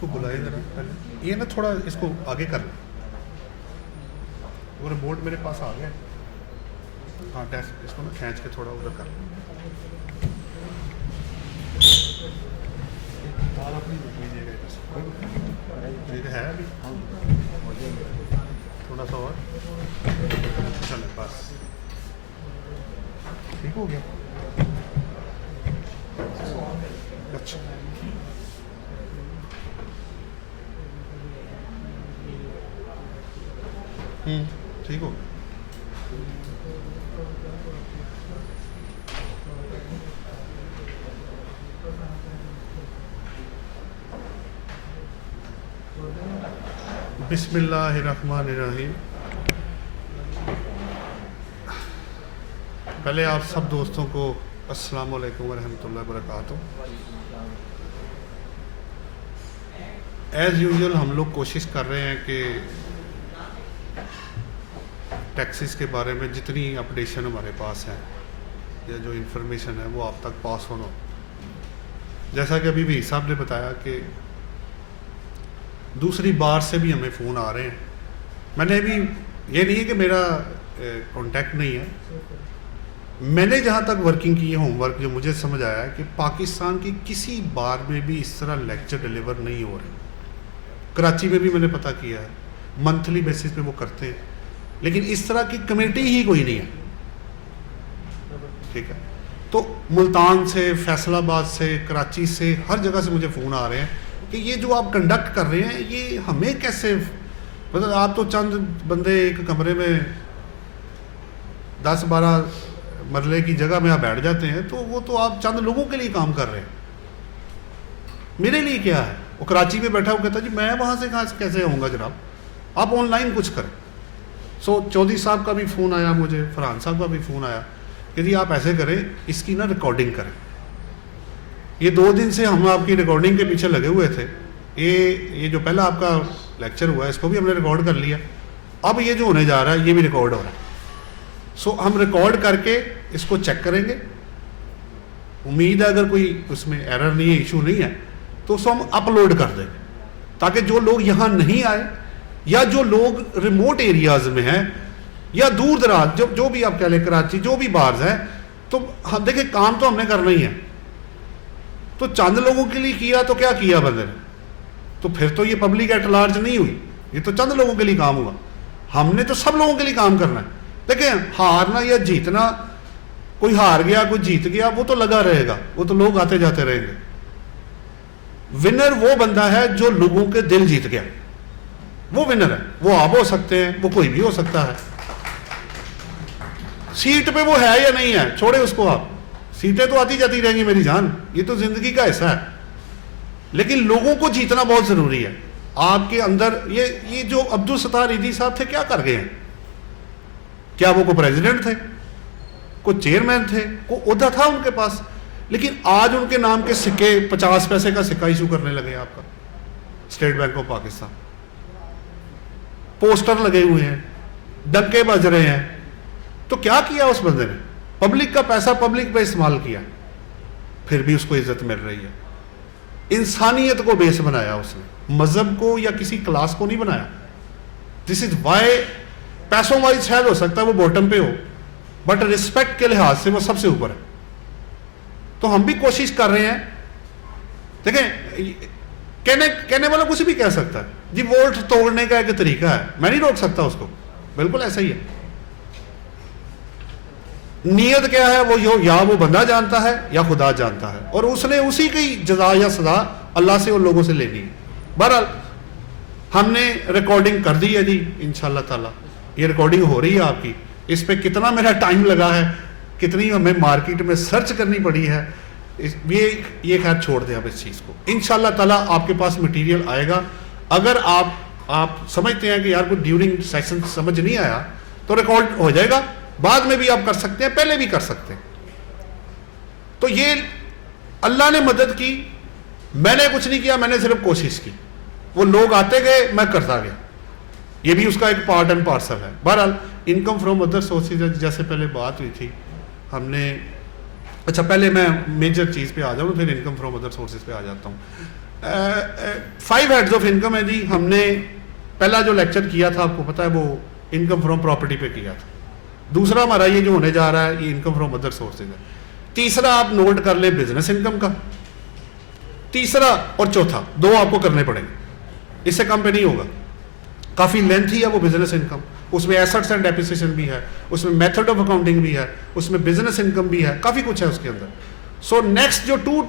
इसको बुलाए जरा पहले, ये ना थोड़ा इसको आगे कर लो। वो रिमोट मेरे पास आ गया। हाँ डेस्क इसको ना खींच के थोड़ा उधर कर लो। ठीक है अभी थोड़ा सा और चलो बस ठीक हो गया। अच्छा ठीक हो गया। बिस्मिल्लाहिर्रहमानिर्रहीम। पहले आप सब दोस्तों को अस्सलाम वालेकुम वरहमतुल्लाहि वबरकातुहू। एज़ यूजुअल हम लोग कोशिश कर रहे हैं कि टैक्सेस के बारे में जितनी अपडेशन हमारे पास है या जो इन्फॉर्मेशन है वो आप तक पास होना। जैसा कि अभी भी साहब ने बताया कि दूसरी बार से भी हमें फ़ोन आ रहे हैं। मैंने भी ये नहीं है कि मेरा कांटेक्ट नहीं है, मैंने जहाँ तक वर्किंग की है होमवर्क जो मुझे समझ आया है कि पाकिस्तान की किसी बार में भी इस तरह लेक्चर डिलीवर नहीं हो रहे। कराची में भी मैंने पता किया है, मंथली बेसिस पे वो करते हैं, लेकिन इस तरह की कमेटी ही कोई नहीं है। ठीक है, तो मुल्तान से, फैसलाबाद से, कराची से, हर जगह से मुझे फ़ोन आ रहे हैं कि ये जो आप कंडक्ट कर रहे हैं ये हमें कैसे, मतलब आप तो चंद बंदे एक कमरे में 10-12 मरले की जगह में आप बैठ जाते हैं, तो वो तो आप चंद लोगों के लिए काम कर रहे हैं, मेरे लिए क्या है। वो कराची में बैठा हुआ कहता जी मैं वहाँ से कहाँ कैसे आऊँगा जनाब, आप ऑनलाइन कुछ करें। सो चौधरी साहब का भी फ़ोन आया मुझे, फरहान साहब का भी फ़ोन आया कि जी आप ऐसे करें, इसकी ना रिकॉर्डिंग करें। ये 2 दिन से हम आपकी रिकॉर्डिंग के पीछे लगे हुए थे। ये जो पहला आपका लेक्चर हुआ है इसको भी हमने रिकॉर्ड कर लिया, अब ये जो होने जा रहा है ये भी रिकॉर्ड हो रहा है। सो हम रिकॉर्ड करके इसको चेक करेंगे। उम्मीद है अगर कोई उसमें एरर नहीं है, इशू नहीं है, तो उसको हम अपलोड कर देंगे ताकि जो लोग यहाँ नहीं आए या जो लोग रिमोट एरियाज में हैं या दूर दराज जो भी आप कह लें, कराची जो भी बाहर हैं, तो हम देखिए काम तो हमने करना ही है। तो चंद लोगों के लिए किया तो क्या किया बंदे ने, तो फिर तो ये पब्लिक एट लार्ज नहीं हुई, ये तो चंद लोगों के लिए काम हुआ। हमने तो सब लोगों के लिए काम करना है। देखिए हारना या जीतना, कोई हार गया कोई जीत गया वो तो लगा रहेगा, वो तो लोग आते जाते रहेंगे। विनर वो बंदा है जो लोगों के दिल जीत गया, वो विनर है। वो आप हो सकते हैं, वो कोई भी हो सकता है। सीट पे वो है या नहीं है छोड़े उसको, आप सीटें तो आती जाती रहेंगी मेरी जान, ये तो जिंदगी का हिस्सा है, लेकिन लोगों को जीतना बहुत जरूरी है। आपके अंदर ये जो अब्दुल सत्तार ईदी साहब थे क्या कर गए हैं? क्या वो को प्रेसिडेंट थे, को चेयरमैन थे, को ओहदा था उनके पास, लेकिन आज उनके नाम के सिक्के 50 पैसे का सिक्का इशू करने लगे आपका state bank of Pakistan, poster लगे हुए हैं, डंके बज रहे हैं। तो क्या किया उस बंदे ने? पब्लिक का पैसा पब्लिक पे इस्तेमाल किया, फिर भी उसको इज्जत मिल रही है। इंसानियत को बेस बनाया उसने, मजहब को या किसी क्लास को नहीं बनाया। दिस इज वाई पैसों वाइज शायद हो सकता है वो बॉटम पे हो, बट रिस्पेक्ट के लिहाज से वो सबसे ऊपर है। तो हम भी कोशिश कर रहे हैं। देखें कहने वाला कुछ भी कह सकता है जी, वोट तोड़ने का एक तरीका है, मैं नहीं रोक सकता उसको, बिल्कुल ऐसा ही है। नीयत क्या है वो या वो बंदा जानता है या खुदा जानता है, और उसने उसी की जजा या सजा अल्लाह से और लोगों से लेनी है। बहरहाल हमने रिकॉर्डिंग कर दी है जी, इंशाल्लाह ताला ये रिकॉर्डिंग हो रही है आपकी। इस पे कितना मेरा टाइम लगा है, कितनी हमें मार्केट में सर्च करनी पड़ी है, ये खैर छोड़ दें अब इस चीज़ को। इंशाल्लाह ताला आपके पास मटेरियल आएगा। अगर आप समझते हैं कि यार कोई ड्यूरिंग सेशन समझ नहीं आया तो रिकॉर्ड हो जाएगा, बाद में भी आप कर सकते हैं, पहले भी कर सकते हैं। तो ये अल्लाह ने मदद की, मैंने कुछ नहीं किया, मैंने सिर्फ कोशिश की। वो लोग आते गए, मैं करता गया, ये भी उसका एक पार्ट एंड पार्सल है। बहरहाल इनकम फ्रॉम अदर सोर्सेज जैसे पहले बात हुई थी हमने, अच्छा पहले मैं मेजर चीज़ पे आ जाऊँ फिर इनकम फ्रॉम अदर सोर्सेज पे आ जाता हूँ। 5 हेड्स ऑफ इनकम है जी। हमने पहला जो लेक्चर किया था आपको पता है वो इनकम फ्रॉम प्रॉपर्टी पे किया था। दूसरा हमारा ये जो होने जा रहा है ये इनकम फ्रॉम अदर सोर्सेज है। तीसरा आप नोट कर ले बिजनेस इनकम का। तीसरा और चौथा 2 आपको करने पड़ेंगे, इससे कम पे नहीं होगा। काफी लेंथी है वो बिजनेस इनकम, उसमें एसेट्स एंड डेप्रिसिएशन भी है, उसमें मेथड ऑफ अकाउंटिंग भी है, उसमें बिजनेस इनकम भी है, काफी कुछ है उसके अंदर। सो नेक्स्ट जो 2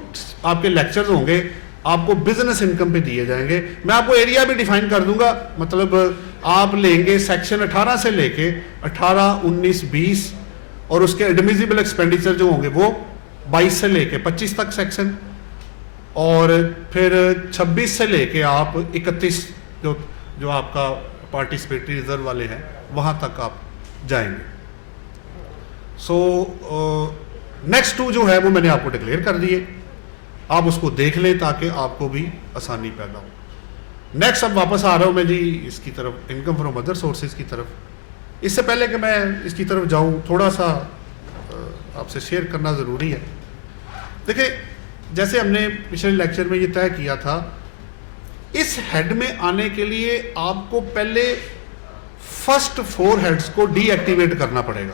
आपके लेक्चर्स होंगे आपको बिजनेस इनकम पे दिए जाएंगे। मैं आपको एरिया भी डिफाइन कर दूंगा, मतलब आप लेंगे सेक्शन 18 से लेके 18, 19, 20 और उसके एडमिसिबल एक्सपेंडिचर जो होंगे वो 22 से लेके 25 तक सेक्शन, और फिर 26 से लेके आप 31 जो आपका पार्टिसिपेटरी रिजर्व वाले हैं वहां तक आप जाएंगे। सो नेक्स्ट 2 जो है वो मैंने आपको डिक्लेयर कर दिए, आप उसको देख लें ताकि आपको भी आसानी पैदा हो। नेक्स्ट अब वापस आ रहा हूं मैं जी इसकी तरफ, इनकम फ्रॉम अदर सोर्सेज की तरफ। इससे पहले कि मैं इसकी तरफ जाऊं थोड़ा सा आपसे शेयर करना ज़रूरी है। देखिए जैसे हमने पिछले लेक्चर में ये तय किया था, इस हेड में आने के लिए आपको पहले फर्स्ट 4 हेड्स को डीएक्टिवेट करना पड़ेगा।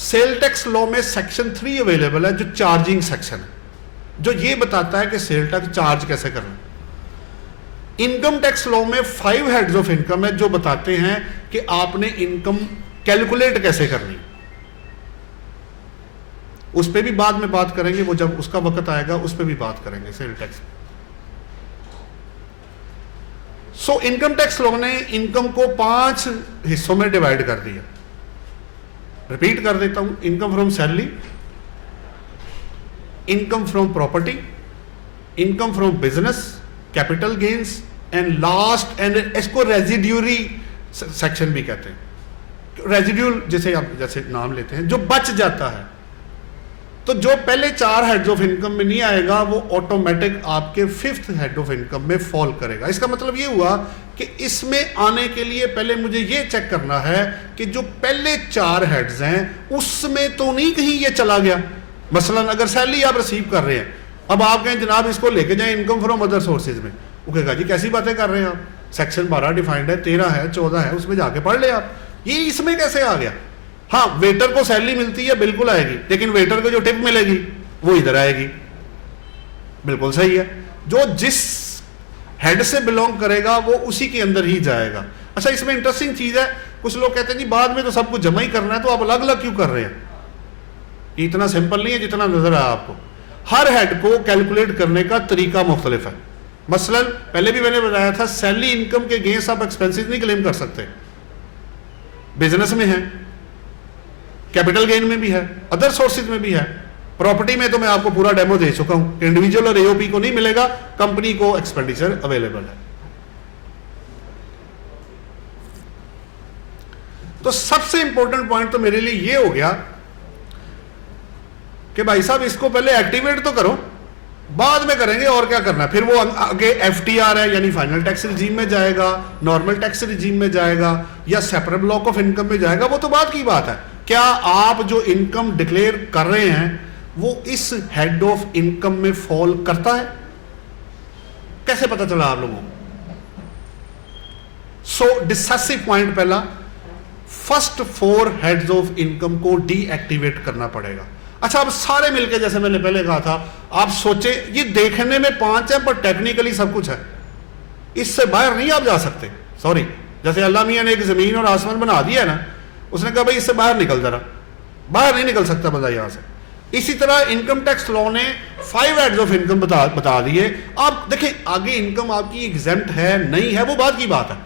सेल टैक्स लॉ में सेक्शन 3 अवेलेबल है जो चार्जिंग सेक्शन है, जो ये बताता है कि सेल टैक्स चार्ज कैसे करना। इनकम टैक्स लॉ में 5 हेड्स ऑफ इनकम है जो बताते हैं कि आपने इनकम कैलकुलेट कैसे करनी। उस पर भी बाद में बात करेंगे, वो जब उसका वक्त आएगा उस पर भी बात करेंगे sale tax. So income tax law ने इनकम को 5 हिस्सों में डिवाइड कर दिया। रिपीट कर देता हूं, income from salary, income from property, income from business, capital gains and last and इसको रेजिड्यूरी सेक्शन भी कहते हैं। रेजिड्यूल जैसे आप जैसे नाम लेते हैं जो बच जाता है, तो जो पहले 4 हेड्स ऑफ इनकम में नहीं आएगा वो ऑटोमेटिक आपके 5th हेड ऑफ इनकम में फॉल करेगा। इसका मतलब ये हुआ कि इसमें आने के लिए पहले मुझे ये चेक करना है कि जो पहले 4 हेड्स हैं उसमें तो नहीं कहीं ये चला गया। मसलन अगर सैलरी आप रिसीव कर रहे हैं, अब आप कहें जनाब इसको लेके जाएं इनकम फ्रॉम अदर सोर्सेज में, वो कहेगा जी कैसी बातें कर रहे हैं आप, सेक्शन 12 डिफाइंड है, 13 है, 14 है, उसमें जाके पढ़ ले आप, ये इसमें कैसे आ गया। हाँ वेटर को सैलरी मिलती है बिल्कुल आएगी, लेकिन वेटर को जो टिप मिलेगी वो इधर आएगी, बिल्कुल सही है। जो जिस हेड से बिलोंग करेगा वो उसी के अंदर ही जाएगा। अच्छा इसमें इंटरेस्टिंग चीज है, कुछ लोग कहते हैं जी बाद में तो सब कुछ जमा ही करना है तो आप अलग अलग क्यों कर रहे हैं। इतना सिंपल नहीं है जितना नजर आया आपको। हर हेड को कैलकुलेट करने का तरीका मुख्तलिफ है। मसलन पहले भी मैंने बताया था सैलरी इनकम के अगेंस्ट आप एक्सपेंसेस नहीं क्लेम कर सकते, बिजनेस में है, कैपिटल गेन में भी है, अदर सोर्सेज में भी है, प्रॉपर्टी में तो मैं आपको पूरा डेमो दे चुका हूं। इंडिविजुअल और एओपी को नहीं मिलेगा, कंपनी को एक्सपेंडिचर अवेलेबल है। तो सबसे इंपॉर्टेंट पॉइंट तो मेरे लिए ये हो गया कि भाई साहब इसको पहले एक्टिवेट तो करो, बाद में करेंगे और क्या करना है। फिर वो आगे एफटीआर है यानी फाइनल टैक्स रिजीम में जाएगा, नॉर्मल टैक्स रिजीम में जाएगा या सेपरेट ब्लॉक ऑफ इनकम में जाएगा, वो तो बात की बात है। क्या आप जो इनकम डिक्लेयर कर रहे हैं वो इस हेड ऑफ इनकम में फॉल करता है, कैसे पता चला आप लोगों को। सो डिसेसिव पॉइंट पहला, फर्स्ट 4 हेड्स ऑफ इनकम को डीएक्टिवेट करना पड़ेगा। अच्छा अब सारे मिलके जैसे मैंने पहले कहा था, आप सोचे ये देखने में 5 है पर टेक्निकली सब कुछ है, इससे बाहर नहीं आप जा सकते। सॉरी, जैसे अल्लाह मियां ने एक जमीन और आसमान बना दिया ना, उसने कहा भाई इससे बाहर निकल, जरा बाहर नहीं निकल सकता बंदा यहां से। इसी तरह इनकम टैक्स लॉ ने 5 हेड्स ऑफ इनकम बता दिए। आप देखें आगे इनकम आपकी एग्जेम्प्ट है नहीं है वो बात की बात है,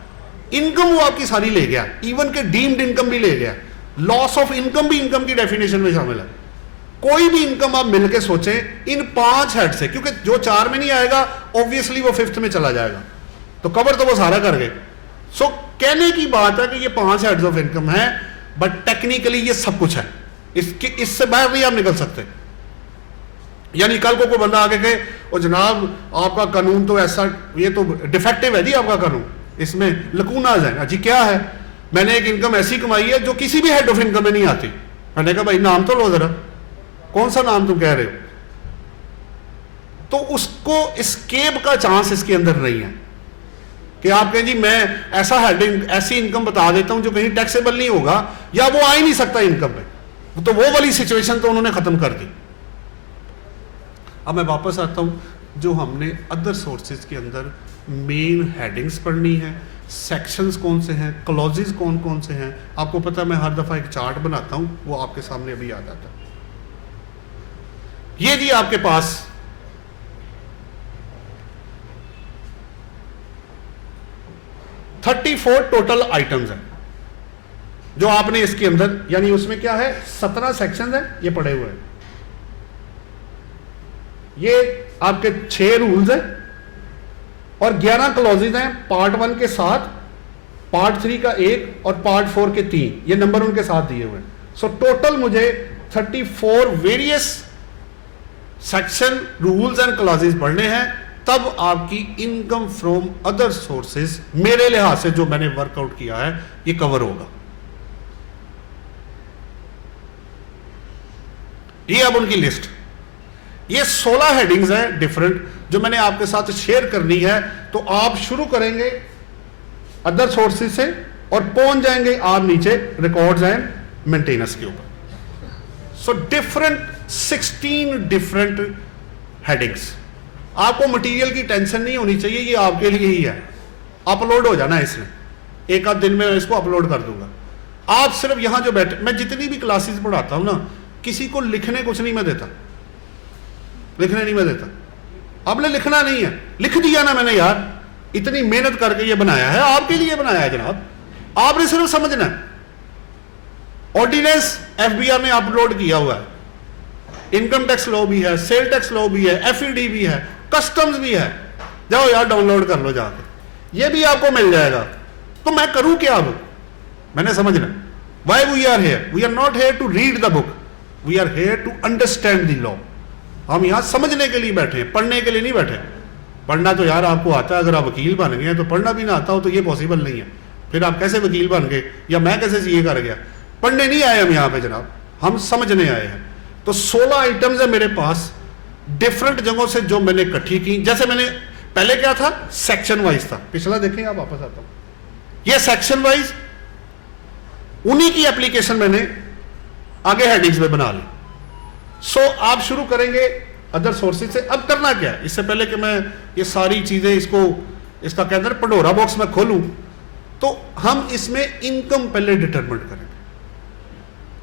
इनकम वो आपकी सारी ले गया, इवन के डीम्ड इनकम भी ले गया, लॉस ऑफ इनकम भी इनकम की डेफिनेशन में शामिल है। कोई भी इनकम आप मिलकर सोचें इन 5 हेड से, क्योंकि जो 4 में नहीं आएगा ऑब्वियसली वो 5th में चला जाएगा, तो कवर तो वो सारा कर गए। सो कहने की बात है कि ये 5 हेड्स ऑफ इनकम है, बट टेक्निकली ये सब कुछ है, इससे बाहर नहीं आप निकल सकते। यानी कल को कोई बंदा आके कहे और जनाब आपका कानून तो ऐसा, ये तो डिफेक्टिव है जी आपका कानून, इसमें लकूनाज है। जी क्या है, मैंने एक इनकम ऐसी कमाई है जो किसी भी हेड ऑफ इनकम में नहीं आती। मैंने कहा भाई नाम तो लो जरा, कौन सा नाम तुम कह रहे हो। तो उसको एस्केप का चांस इसके अंदर नहीं है कि आप कहें जी मैं ऐसा हेडिंग, ऐसी इनकम बता देता हूं जो कहीं टैक्सेबल नहीं होगा या वो आ ही नहीं सकता इनकम पे, तो वो वाली सिचुएशन तो उन्होंने खत्म कर दी। अब मैं वापस आता हूं, जो हमने अदर सोर्सेज के अंदर मेन हेडिंग्स पढ़नी है, सेक्शंस कौन से हैं, क्लॉजेज कौन कौन से हैं, आपको पता है मैं हर दफा एक चार्ट बनाता हूं, वो आपके सामने अभी आ जाता है। ये जी आपके पास थर्टी 34 टोटल आइटम्स हैं जो आपने इसके अंदर, यानी उसमें क्या है 17 सेक्शंस हैं, ये पड़े हुए हैं। ये आपके 6 रूल्स हैं और 11 क्लॉजेज हैं, पार्ट 1 के 7, पार्ट 3 का 1 और पार्ट 4 के 3, ये नंबर उनके साथ दिए हुए हैं। सो टोटल मुझे 34 various section, rules and clauses पढ़ने हैं, तब आपकी इनकम फ्रॉम अदर सोर्सेज मेरे लिहाज से जो मैंने वर्कआउट किया है ये कवर होगा। ये अब उनकी लिस्ट, ये 16 हेडिंग्स हैं डिफरेंट जो मैंने आपके साथ शेयर करनी है। तो आप शुरू करेंगे अदर सोर्सेज से और पहुंच जाएंगे आप नीचे रिकॉर्ड्स एंड मेंटेनेंस के ऊपर। So different 16 different headings. आपको मटेरियल की टेंशन नहीं होनी चाहिए, ये आपके लिए ही है, अपलोड हो जाना है इसमें, एक आध दिन में इसको अपलोड कर दूंगा। आप सिर्फ यहां जो बैठे, मैं जितनी भी क्लासेस पढ़ाता हूं ना, किसी को लिखने कुछ नहीं मैं देता, लिखने नहीं मैं देता। आपने लिखना नहीं है, लिख दिया ना मैंने, यार इतनी मेहनत करके ये बनाया है, आपके लिए बनाया है जनाब, आपने सिर्फ समझना है। ऑर्डिनेंस एफबीआर ने अपलोड किया हुआ है, इनकम टैक्स लॉ भी है, सेल टैक्स लॉ भी है, एफईडी भी है, कस्टम्स भी है, जाओ यार डाउनलोड कर लो जाके, ये भी आपको मिल जाएगा। तो मैं करूं क्या अब, मैंने समझना। Why we are here, we are not here to read the book, we are here to understand the law. हम यहां समझने के लिए बैठे हैं, पढ़ने के लिए नहीं बैठे। पढ़ना तो यार आपको आता है, अगर आप वकील बन गए तो पढ़ना भी ना आता हो तो ये पॉसिबल नहीं है। फिर आप कैसे वकील बन गए या मैं कैसे सीए कर गया? पढ़ने नहीं आए हम यहाँ पे जनाब, हम समझने आए हैं। तो 16 आइटम्स है मेरे पास डिफरेंट जगहों से जो मैंने इकट्ठी की। जैसे मैंने पहले क्या था, सेक्शन वाइज था, पिछला देखें आप, वापस आता हूं, ये सेक्शन वाइज उन्हीं की एप्लीकेशन मैंने आगे हेडिंग्स में बना ली। सो आप शुरू करेंगे अदर सोर्सेज से। अब करना क्या है, इससे पहले कि मैं ये सारी चीजें इसका कहते हैं पंडोरा बॉक्स में खोलूं, तो हम इसमें इनकम पहले डिटरमिन करेंगे।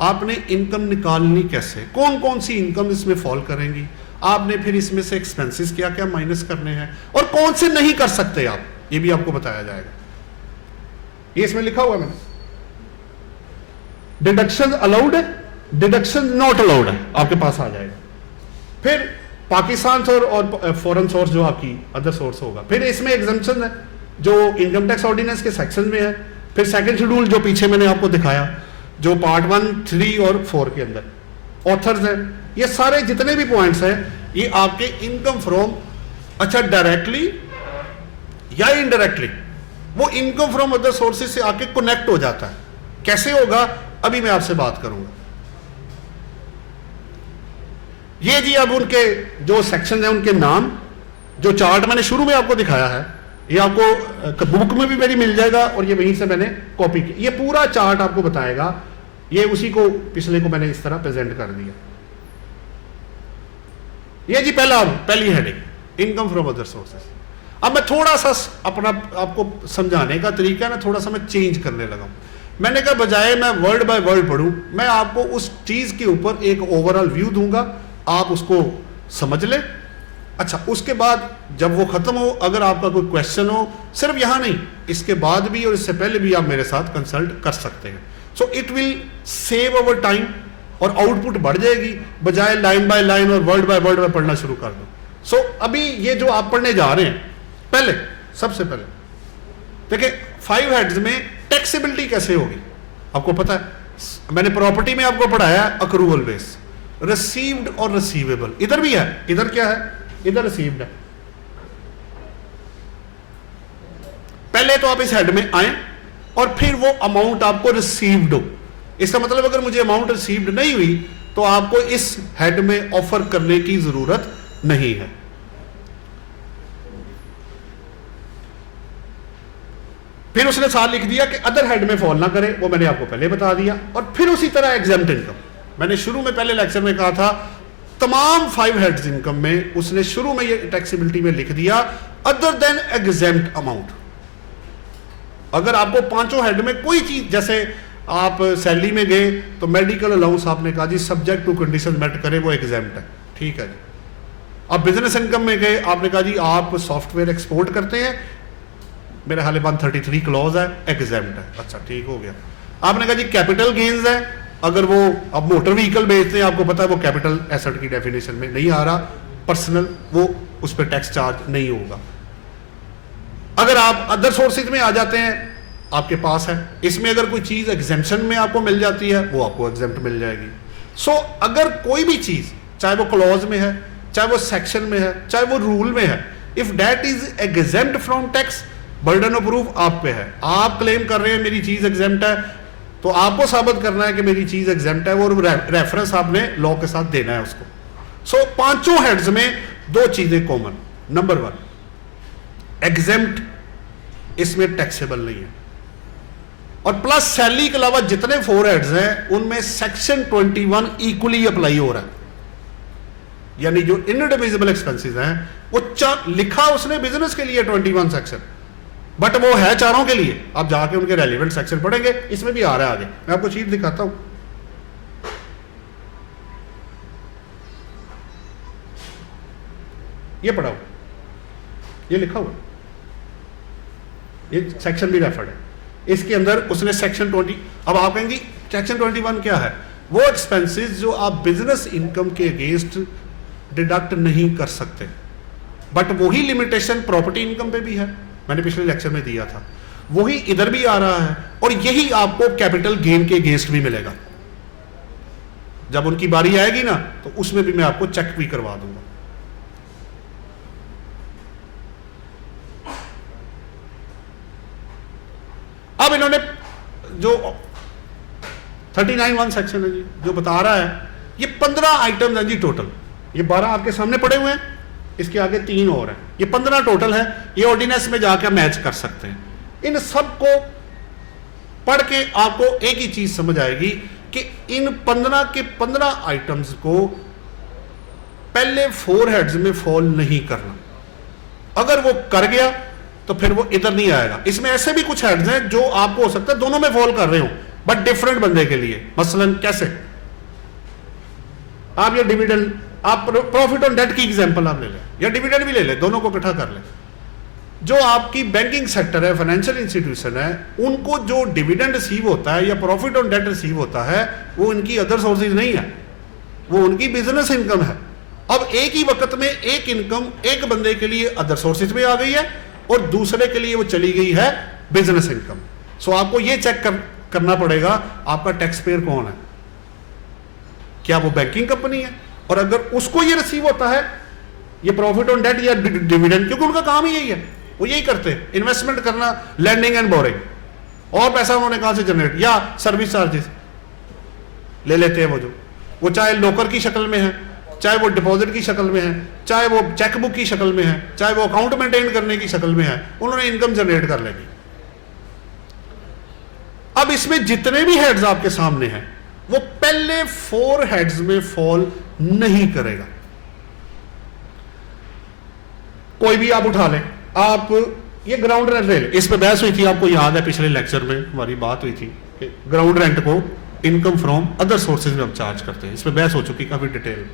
आपने इनकम निकालनी कैसे, कौन कौन सी इनकम इसमें फॉल करेंगी, आपने फिर इसमें से एक्सपेंसेस क्या क्या माइनस करने हैं और कौन से नहीं कर सकते आप, ये भी आपको बताया जाएगा। ये इसमें लिखा हुआ है मैंने, डिडक्शन अलाउड है, डिडक्शन नॉट अलाउड है, आपके पास आ जाएगा। फिर पाकिस्तान सोर्स और फॉरेन सोर्स जो आपकी अदर सोर्स होगा। फिर इसमें एग्जम्पशन है जो इनकम टैक्स ऑर्डिनेंस के सेक्शन में है। फिर सेकंड शेड्यूल जो पीछे मैंने आपको दिखाया, जो पार्ट 1, 3 और 4 के अंदर ऑथर्स हैं। ये सारे जितने भी पॉइंट्स हैं ये आपके इनकम फ्रॉम, अच्छा डायरेक्टली या इनडायरेक्टली वो इनकम फ्रॉम अदर सोर्सेज से आके कनेक्ट हो जाता है। कैसे होगा अभी मैं आपसे बात करूंगा। ये जी अब उनके जो सेक्शन है उनके नाम, जो चार्ट मैंने शुरू में आपको दिखाया है, ये आपको बुक में भी मेरी मिल जाएगा और ये वहीं से मैंने कॉपी की। ये पूरा चार्ट आपको बताएगा, ये उसी को पिछले को मैंने इस तरह प्रेजेंट कर दिया। ये जी पहली heading income from other sources. अब मैं थोड़ा सा अपना आपको समझाने का तरीका ना थोड़ा सा मैं चेंज करने लगा। मैंने कहा बजाय मैं वर्ड बाय वर्ड पढ़ूं, मैं आपको उस चीज के ऊपर एक ओवरऑल व्यू दूंगा, आप उसको समझ ले। अच्छा, उसके बाद जब वो खत्म हो, अगर आपका कोई क्वेश्चन हो, सिर्फ यहां नहीं, इसके बाद भी और इससे पहले भी आप मेरे साथ कंसल्ट कर सकते हैं। So it will save our time और आउटपुट बढ़ जाएगी, बजाय लाइन बाय लाइन और वर्ड बाय वर्ड में पढ़ना शुरू कर दो। सो अभी ये जो आप पढ़ने जा रहे हैं, पहले सबसे पहले देखिए 5 हेड्स में टैक्सेबिलिटी कैसे होगी। आपको पता है मैंने प्रॉपर्टी में आपको पढ़ाया अक्रूवल बेस, रिसीव्ड और रिसीवेबल। इधर भी है, इधर क्या है, इधर रिसीव्ड है। पहले तो आप इस हेड में आए और फिर वो अमाउंट आपको रिसीव्ड हो। इसका मतलब अगर मुझे अमाउंट रिसीव्ड नहीं हुई तो आपको इस हेड में ऑफर करने की जरूरत नहीं है। फिर उसने साथ लिख दिया कि अदर हेड में फॉल ना करे, वो मैंने आपको पहले बता दिया। और फिर उसी तरह एग्जेम्प्ट इनकम, मैंने शुरू में पहले लेक्चर में कहा था तमाम 5 हेड्स इनकम में उसने शुरू में ये टैक्सेबिलिटी में लिख दिया अदर देन एग्जेम्प्ट अमाउंट। अगर आपको पांचों हेड में कोई चीज, जैसे आप सैलरी में गए तो मेडिकल अलाउंस आपने कहा जी सब्जेक्ट टू कंडीशन मेट करे, वो एग्जेम्प्ट है, ठीक है जी। आप बिजनेस इनकम में गए, आपने कहा जी आप सॉफ्टवेयर एक्सपोर्ट करते हैं, मेरे हाल 133 क्लॉज है, एग्जेम्प्ट है, अच्छा ठीक हो गया। आपने कहा जी कैपिटल गेन्स है, अगर वो आप मोटर व्हीकल बेचते हैं, आपको पता है वो कैपिटल एसेट की डेफिनेशन में नहीं आ रहा, पर्सनल, वो उस पर टैक्स चार्ज नहीं होगा। अगर आप अदर सोर्सेज में आ जाते हैं, आपके पास है, इसमें अगर कोई चीज एग्जेम्पशन में आपको मिल जाती है, वो आपको एग्जेम्प्ट मिल जाएगी। सो अगर कोई भी चीज, चाहे वो क्लॉज में है, चाहे वो सेक्शन में है, चाहे वो रूल में है, if that is exempt from tax, burden of proof आप पे है। आप क्लेम कर रहे हैं मेरी चीज एग्जेम्प्ट है, तो आपको साबित करना है कि मेरी चीज एग्जेम्प्ट है, और रेफरेंस आपने लॉ के साथ देना है उसको। सो पांचों हेड्स में दो चीजें कॉमन। नंबर 1, एग्जेम्प्ट इसमें टैक्सेबल नहीं है, और प्लस सैलरी के अलावा जितने 4 हेड्स हैं उनमें सेक्शन 21 इक्वली अप्लाई हो रहा है। यानी जो इनडिविजिबल एक्सपेंसेस हैं वो लिखा उसने बिजनेस के लिए 21 सेक्शन, बट वो है चारों के लिए। आप जाके उनके रेलिवेंट सेक्शन पढ़ेंगे, इसमें भी आ रहा है आगे, मैं आपको चीज दिखाता हूं। ये पढ़ाओ, ये लिखा हुआ, ये सेक्शन भी रेफर्ड है, इसके अंदर उसने सेक्शन 20। अब आप कहेंगे सेक्शन 21 क्या है? वो एक्सपेंसेस जो आप बिजनेस इनकम के अगेंस्ट डिडक्ट नहीं कर सकते, बट वही लिमिटेशन प्रॉपर्टी इनकम पे भी है, मैंने पिछले लेक्चर में दिया था, वही इधर भी आ रहा है, और यही आपको कैपिटल गेन के अगेंस्ट भी मिलेगा। जब उनकी बारी आएगी ना, तो उसमें भी मैं आपको चेक भी करवा दूंगा। अब इन्होंने जो 39(1) सेक्शन है जी, जो बता रहा है, ये 15 आइटम्स हैं जी टोटल। ये 12 आपके सामने पड़े हुए हैं, इसके आगे 3 और हैं, ये 15 टोटल है। ये ऑर्डिनेंस में जाकर मैच कर सकते हैं। इन सबको पढ़ के आपको एक ही चीज समझ आएगी कि इन 15 के 15 आइटम्स को पहले 4 हेड्स में फॉल नहीं करना। अगर वो कर गया तो फिर वो इधर नहीं आएगा। इसमें ऐसे भी कुछ हेड्स हैं जो आपको हो सकता है दोनों में फॉल कर रहे हो, बट डिफरेंट बंदे के लिए। मसलन कैसे? आप ये डिविडेंड, आप प्रॉफिट ऑन डेट की एग्जांपल आप ले लें, या डिविडेंड भी ले लें, दोनों को इकट्ठा कर लें। जो आपकी बैंकिंग सेक्टर है, फाइनेंशियल इंस्टीट्यूशन है, उनको जो डिविडेंड रिसीव होता है या प्रॉफिट ऑन डेट रिसीव होता है, वो इनकी अदर सोर्सेज नहीं है, वो उनकी बिजनेस इनकम है। अब एक ही वक्त में एक इनकम एक बंदे के लिए अदर सोर्सेज में आ गई है और दूसरे के लिए वो चली गई है बिजनेस इनकम। सो आपको ये चेक करना पड़ेगा आपका टैक्स पेयर कौन है, क्या वो बैंकिंग कंपनी है, और अगर उसको ये रिसीव होता है ये प्रॉफिट ऑन डेट या डिविडेंड, क्योंकि उनका काम ही यही है, वो यही करते हैं, इन्वेस्टमेंट करना, लैंडिंग एंड बोरिंग, और पैसा उन्होंने कहां से जनरेट, या सर्विस चार्जेस ले लेते हैं वो चाहे लोकर की शक्ल में है, चाहे वो डिपॉजिट की शक्ल में है, चाहे वो चेकबुक की शक्ल में है, चाहे वो अकाउंट मेंटेन करने की शक्ल में है, उन्होंने इनकम जनरेट कर लेगी। अब इसमें जितने भी हेड्स आपके सामने हैं वो पहले 4 हेड्स में फॉल नहीं करेगा। कोई भी आप उठा लें, आप ये ग्राउंड रेंट, इस पे बहस हुई थी, आपको याद है पिछले लेक्चर में हमारी बात हुई थी कि ग्राउंड रेंट को इनकम फ्रॉम अदर सोर्सेज में हम चार्ज करते हैं, इस पे बहस हो चुकी काफी डिटेल।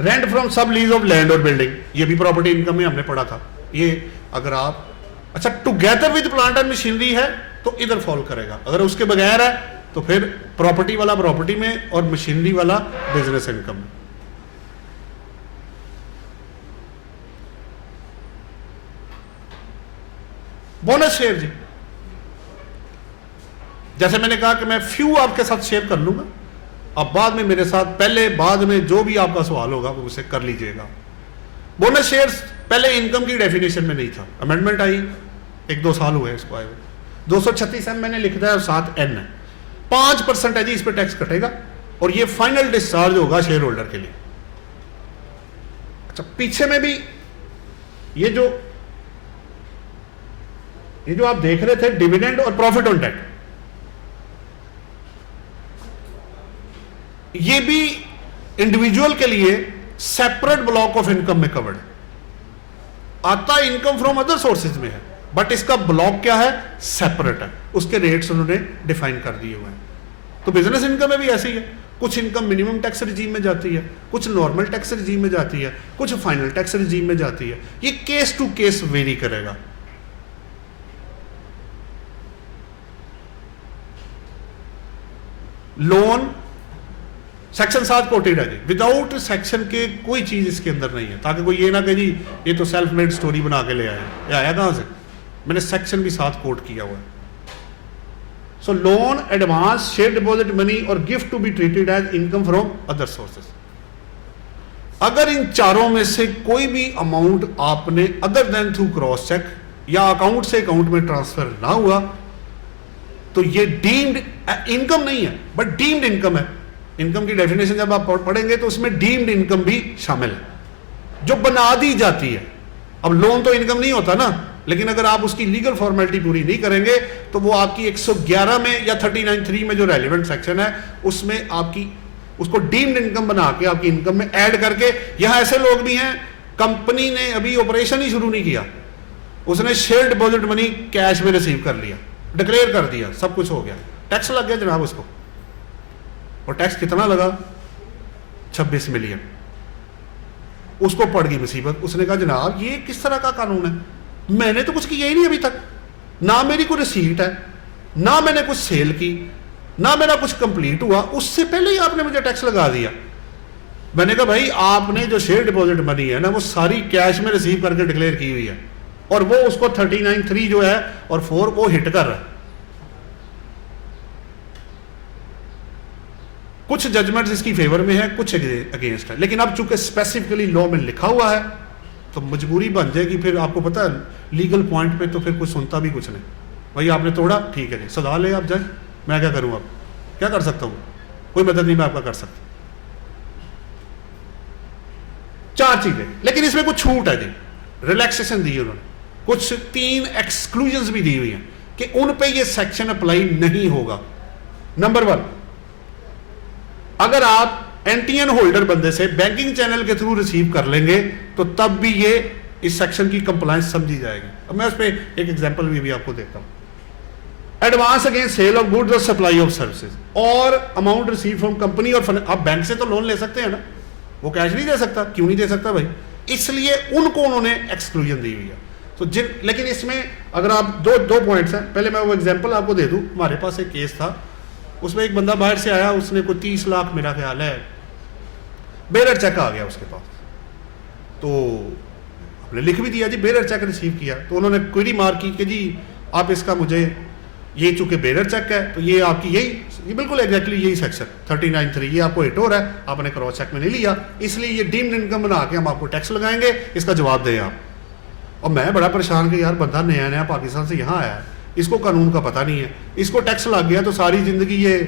रेंट फ्रॉम सब लीज ऑफ लैंड और बिल्डिंग, ये भी प्रॉपर्टी इनकम में हमने पढ़ा था। ये अगर आप अच्छा together with plant and machinery है तो इधर फॉल करेगा, अगर उसके बगैर है तो फिर प्रॉपर्टी वाला प्रॉपर्टी में और मशीनरी वाला बिजनेस इनकम में। बोनस शेयर जी, जैसे मैंने कहा कि मैं फ्यू आपके साथ शेयर कर लूंगा, अब बाद में मेरे साथ पहले बाद में जो भी आपका सवाल होगा वो उसे कर लीजिएगा। बोनस शेयर्स पहले इनकम की डेफिनेशन में नहीं था, अमेंडमेंट आई 1-2 साल हुए इसको आए हुए, 236M मैंने लिख दिया और 7N है, 5% है जी, इस पर टैक्स कटेगा और ये फाइनल डिस्चार्ज होगा शेयर होल्डर के लिए। अच्छा, पीछे में भी ये जो ये जो आप देख रहे थे डिविडेंड और प्रॉफिट ऑन डेट, ये भी इंडिविजुअल के लिए सेपरेट ब्लॉक ऑफ इनकम में कवर्ड है। आता इनकम फ्रॉम अदर सोर्सेज में है, बट इसका ब्लॉक क्या है, सेपरेट है, उसके रेट्स उन्होंने डिफाइन कर दिए हुए हैं। तो बिजनेस इनकम में भी ऐसी है, कुछ इनकम मिनिमम टैक्स रिजीम में जाती है, कुछ नॉर्मल टैक्स रिजीम में जाती है, कुछ फाइनल टैक्स रिजीम में जाती है। ये केस टू केस वेरी करेगा। लोन सेक्शन 7 कोटेड है जी, विदाउट सेक्शन के कोई चीज इसके अंदर नहीं है, ताकि कोई ये ना कहे जी ये तो सेल्फ मेड स्टोरी बना के ले आया, ये आया कहां से, मैंने सेक्शन भी 7 कोट किया हुआ है। So loan, advance, share deposit money और gift to be treated as income from other sources. अगर इन चारों में से कोई भी अमाउंट आपने other than through cross cheque या अकाउंट से अकाउंट में ट्रांसफर ना हुआ, तो ये डीम्ड इनकम नहीं है, बट डीम्ड इनकम है। इनकम की डेफिनेशन जब आप पढ़ेंगे तो उसमें डीम्ड इनकम भी शामिल है, जो बना दी जाती है। अब लोन तो इनकम नहीं होता ना, लेकिन अगर आप उसकी लीगल फॉर्मेलिटी पूरी नहीं करेंगे तो वो आपकी 111 में या 39(3) में जो रेलिवेंट सेक्शन है उसमें आपकी उसको डीम्ड इनकम बना के आपकी इनकम में ऐड करके। यहां ऐसे लोग भी हैं, कंपनी ने अभी ऑपरेशन ही शुरू नहीं किया, उसने शेयर डिपॉजिट मनी कैश में रिसीव कर लिया, डिक्लेयर कर दिया, सब कुछ हो गया, टैक्स लग गया जनाब उसको। और टैक्स कितना लगा, 26 मिलियन। उसको पड़ गई मुसीबत, उसने कहा जनाब ये किस तरह का कानून है, मैंने तो कुछ किया ही नहीं अभी तक, ना मेरी कोई रिसीट है, ना मैंने कुछ सेल की, ना मेरा कुछ कंप्लीट हुआ, उससे पहले ही आपने मुझे टैक्स लगा दिया। मैंने कहा भाई आपने जो शेयर डिपॉजिट मनी है ना वो सारी कैश में रिसीव करके डिक्लेयर की हुई है, और वो उसको 39(3) जो है और 4 वो हिट कर रहा है। कुछ जजमेंट्स इसकी फेवर में है, कुछ अगेंस्ट है, लेकिन अब चूंकि स्पेसिफिकली लॉ में लिखा हुआ है तो मजबूरी बन जाएगी। फिर आपको पता है लीगल पॉइंट पे तो फिर कुछ सुनता भी कुछ नहीं, भाई आपने तोड़ा ठीक है जी, सजा ले आप जज, मैं क्या करूं, अब क्या कर सकता हूं, कोई मदद नहीं मैं आपका कर सकता। 4 चीजें, लेकिन इसमें कुछ छूट है जी, रिलैक्सेशन दी है उन्होंने, कुछ 3 एक्सक्लूजन्स भी दी हुई हैं कि उन पे ये सेक्शन अप्लाई नहीं होगा। नंबर 1, अगर आप एनटीएन होल्डर बंदे से बैंकिंग चैनल के थ्रू रिसीव कर लेंगे तो तब भी ये इस सेक्शन की कंप्लायंस समझी जाएगी। अब मैं उस पर एक एग्जांपल भी आपको देता हूं। Advance against sale of goods और सप्लाई ऑफ सर्विसेज और अमाउंट रिसीव फ्रॉम कंपनी और आप बैंक से तो लोन ले सकते हैं ना, वो कैश नहीं दे सकता, क्यों नहीं दे सकता भाई, इसलिए उनको उन्होंने एक्सक्लूजन दी हुई है। तो लेकिन इसमें अगर आप दो पॉइंट्स हैं, पहले मैं वो एग्जाम्पल आपको दे दूं। हमारे पास एक केस था, उसमें एक बंदा बाहर से आया, उसने कोई 30 लाख मेरा ख्याल है बेरर चेक आ गया उसके पास, तो हमने लिख भी दिया जी बेरर चेक रिसीव किया। तो उन्होंने क्वेरी मार्क की कि जी आप इसका मुझे ये चूंकि बेरर चेक है तो ये आपकी ये बिल्कुल एग्जैक्टली यही सेक्शन 39(3) ये आपको हिट हो रहा है, आपने क्रॉस चेक में नहीं लिया, इसलिए ये डीम्ड इनकम बना के हम आपको टैक्स लगाएंगे, इसका जवाब दें आप। और मैं बड़ा परेशान कि यार बंदा नया नया पाकिस्तान से यहाँ आया है, इसको कानून का पता नहीं है, इसको टैक्स लग गया तो सारी जिंदगी ये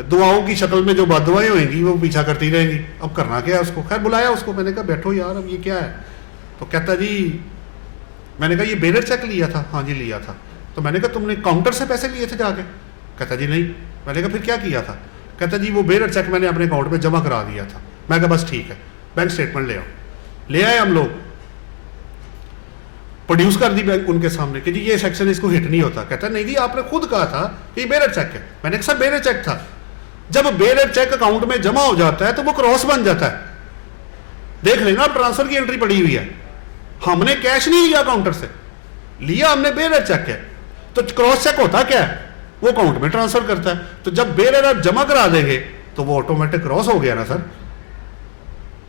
दुआओं की शक्ल में जो बददुआएं होंगी वो पीछा करती रहेंगी। अब करना क्या है उसको। खैर बुलाया उसको, मैंने कहा बैठो यार अब ये क्या है, तो कहता जी, मैंने कहा ये बेरर चेक लिया था, हाँ जी लिया था। तो मैंने कहा तुमने काउंटर से पैसे लिए थे जाके, कहता जी नहीं। मैंने कहा फिर क्या किया था, कहता जी वो बेरर चेक मैंने अपने अकाउंट में जमा करा दिया था। मैं कहा बस ठीक है, बैंक स्टेटमेंट ले आओ। ले आए हम लोग, प्रोड्यूस कर दी बैंक उनके सामने कि जी ये सेक्शन इसको हिट नहीं होता। कहता नहीं जी आपने खुद कहा था कि बेरर चेक है। मैंने कहा सर बेरर चेक था, जब बेरर चेक अकाउंट में जमा हो जाता है तो वो क्रॉस बन जाता है, देख लेना आप ट्रांसफर की एंट्री पड़ी हुई है, हमने कैश नहीं लिया काउंटर से, लिया हमने बेरर चेक है। तो क्रॉस चेक होता क्या है, वो अकाउंट में ट्रांसफर करता है, तो जब बेरर आप जमा करा देंगे तो वो ऑटोमेटिक क्रॉस हो गया ना सर।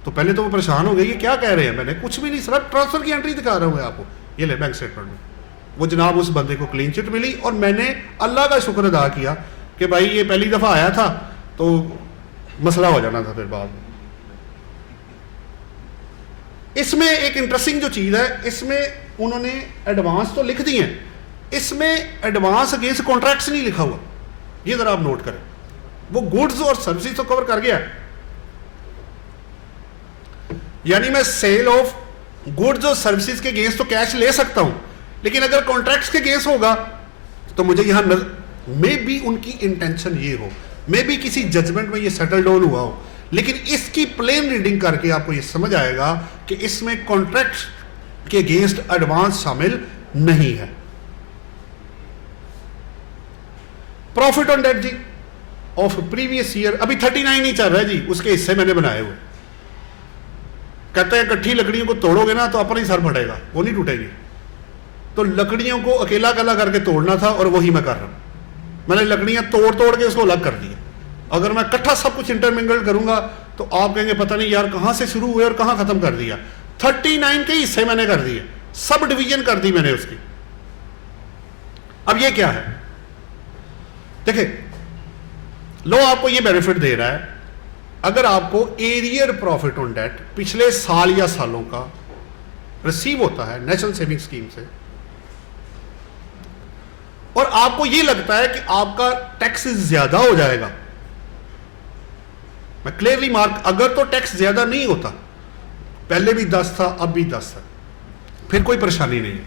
तो पहले तो वो परेशान हो गए ये क्या कह रहे हैं, मैंने कुछ भी नहीं सर, ट्रांसफर की एंट्री दिखा रहा हूं आपको, ये ले बैंक स्टेटमेंट में। वो जनाब उस बंदे को क्लीन चिट मिली और मैंने अल्लाह का शुक्र अदा किया कि भाई ये पहली दफा आया था तो मसला हो जाना था फिर बाद में। इसमें एक इंटरेस्टिंग जो चीज है, इसमें उन्होंने एडवांस तो लिख दिए, इसमें एडवांस अगेंस्ट कॉन्ट्रैक्ट्स नहीं लिखा हुआ, ये जरा आप नोट करें। वो गुड्स और सर्विसेज तो कवर कर गया, यानी मैं सेल ऑफ गुड्स और सर्विसेज के अगेंस्ट तो कैश ले सकता हूं, लेकिन अगर कॉन्ट्रैक्ट्स के केस होगा तो मुझे यहां मे बी उनकी इंटेंशन ये हो, मे बी किसी जजमेंट में ये सेटल डाउन हुआ हो, लेकिन इसकी प्लेन रीडिंग करके आपको ये समझ आएगा कि इसमें कॉन्ट्रैक्ट के अगेंस्ट एडवांस शामिल नहीं है। Profit on debt G of previous year अभी 39 ही चल रहा है जी, उसके हिस्से मैंने बनाए हुए। कहते हैं इकट्ठी लकड़ियों को तोड़ोगे ना तो अपना ही सर फटेगा, वो नहीं टूटेगी। तो लकड़ियों को अकेला अकेला करके तोड़ना था और वही मैं कर रहा हूं। मैंने लकड़ियां तोड़ तोड़ के उसको अलग कर दिया। अगर मैं इकट्ठा सब कुछ इंटरमिंगल करूंगा तो आप कहेंगे पता नहीं यार कहां से शुरू हुए और कहां खत्म कर दिया। 39 के हिस्से मैंने कर दिए, सब डिवीजन कर दी मैंने उसकी। अब ये क्या है, देखिए लो आपको ये बेनिफिट दे रहा है, अगर आपको एरियर प्रॉफिट ऑन डेट पिछले साल या सालों का रिसीव होता है नेशनल सेविंग स्कीम से, और आपको ये लगता है कि आपका टैक्स ज्यादा हो जाएगा, मैं क्लियरली मार्क, अगर तो टैक्स ज्यादा नहीं होता, पहले भी 10 था अब भी 10 है, फिर कोई परेशानी नहीं है,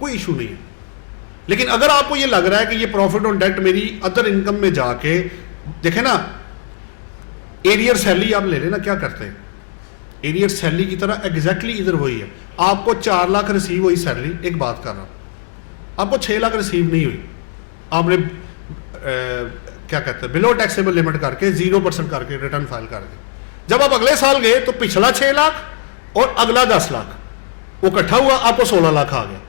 कोई इशू नहीं है। लेकिन अगर आपको ये लग रहा है कि ये प्रॉफिट ऑन डेट मेरी अदर इनकम में जाके, देखे ना एरियर सैलरी आप ले लेना, क्या करते हैं एरियर सैलरी की तरह एग्जैक्टली इधर वही है। आपको 4 लाख रिसीव हुई सैलरी, एक बात कर रहा हूं, आपको 6 लाख रिसीव नहीं हुई, आपने क्या कहते हैं बिलो टैक्सेबल लिमिट करके 0% करके रिटर्न फाइल कर दी। जब आप अगले साल गए तो पिछला 6 लाख और अगला 10 लाख वो इकट्ठा हुआ, आपको 16 लाख आ गया।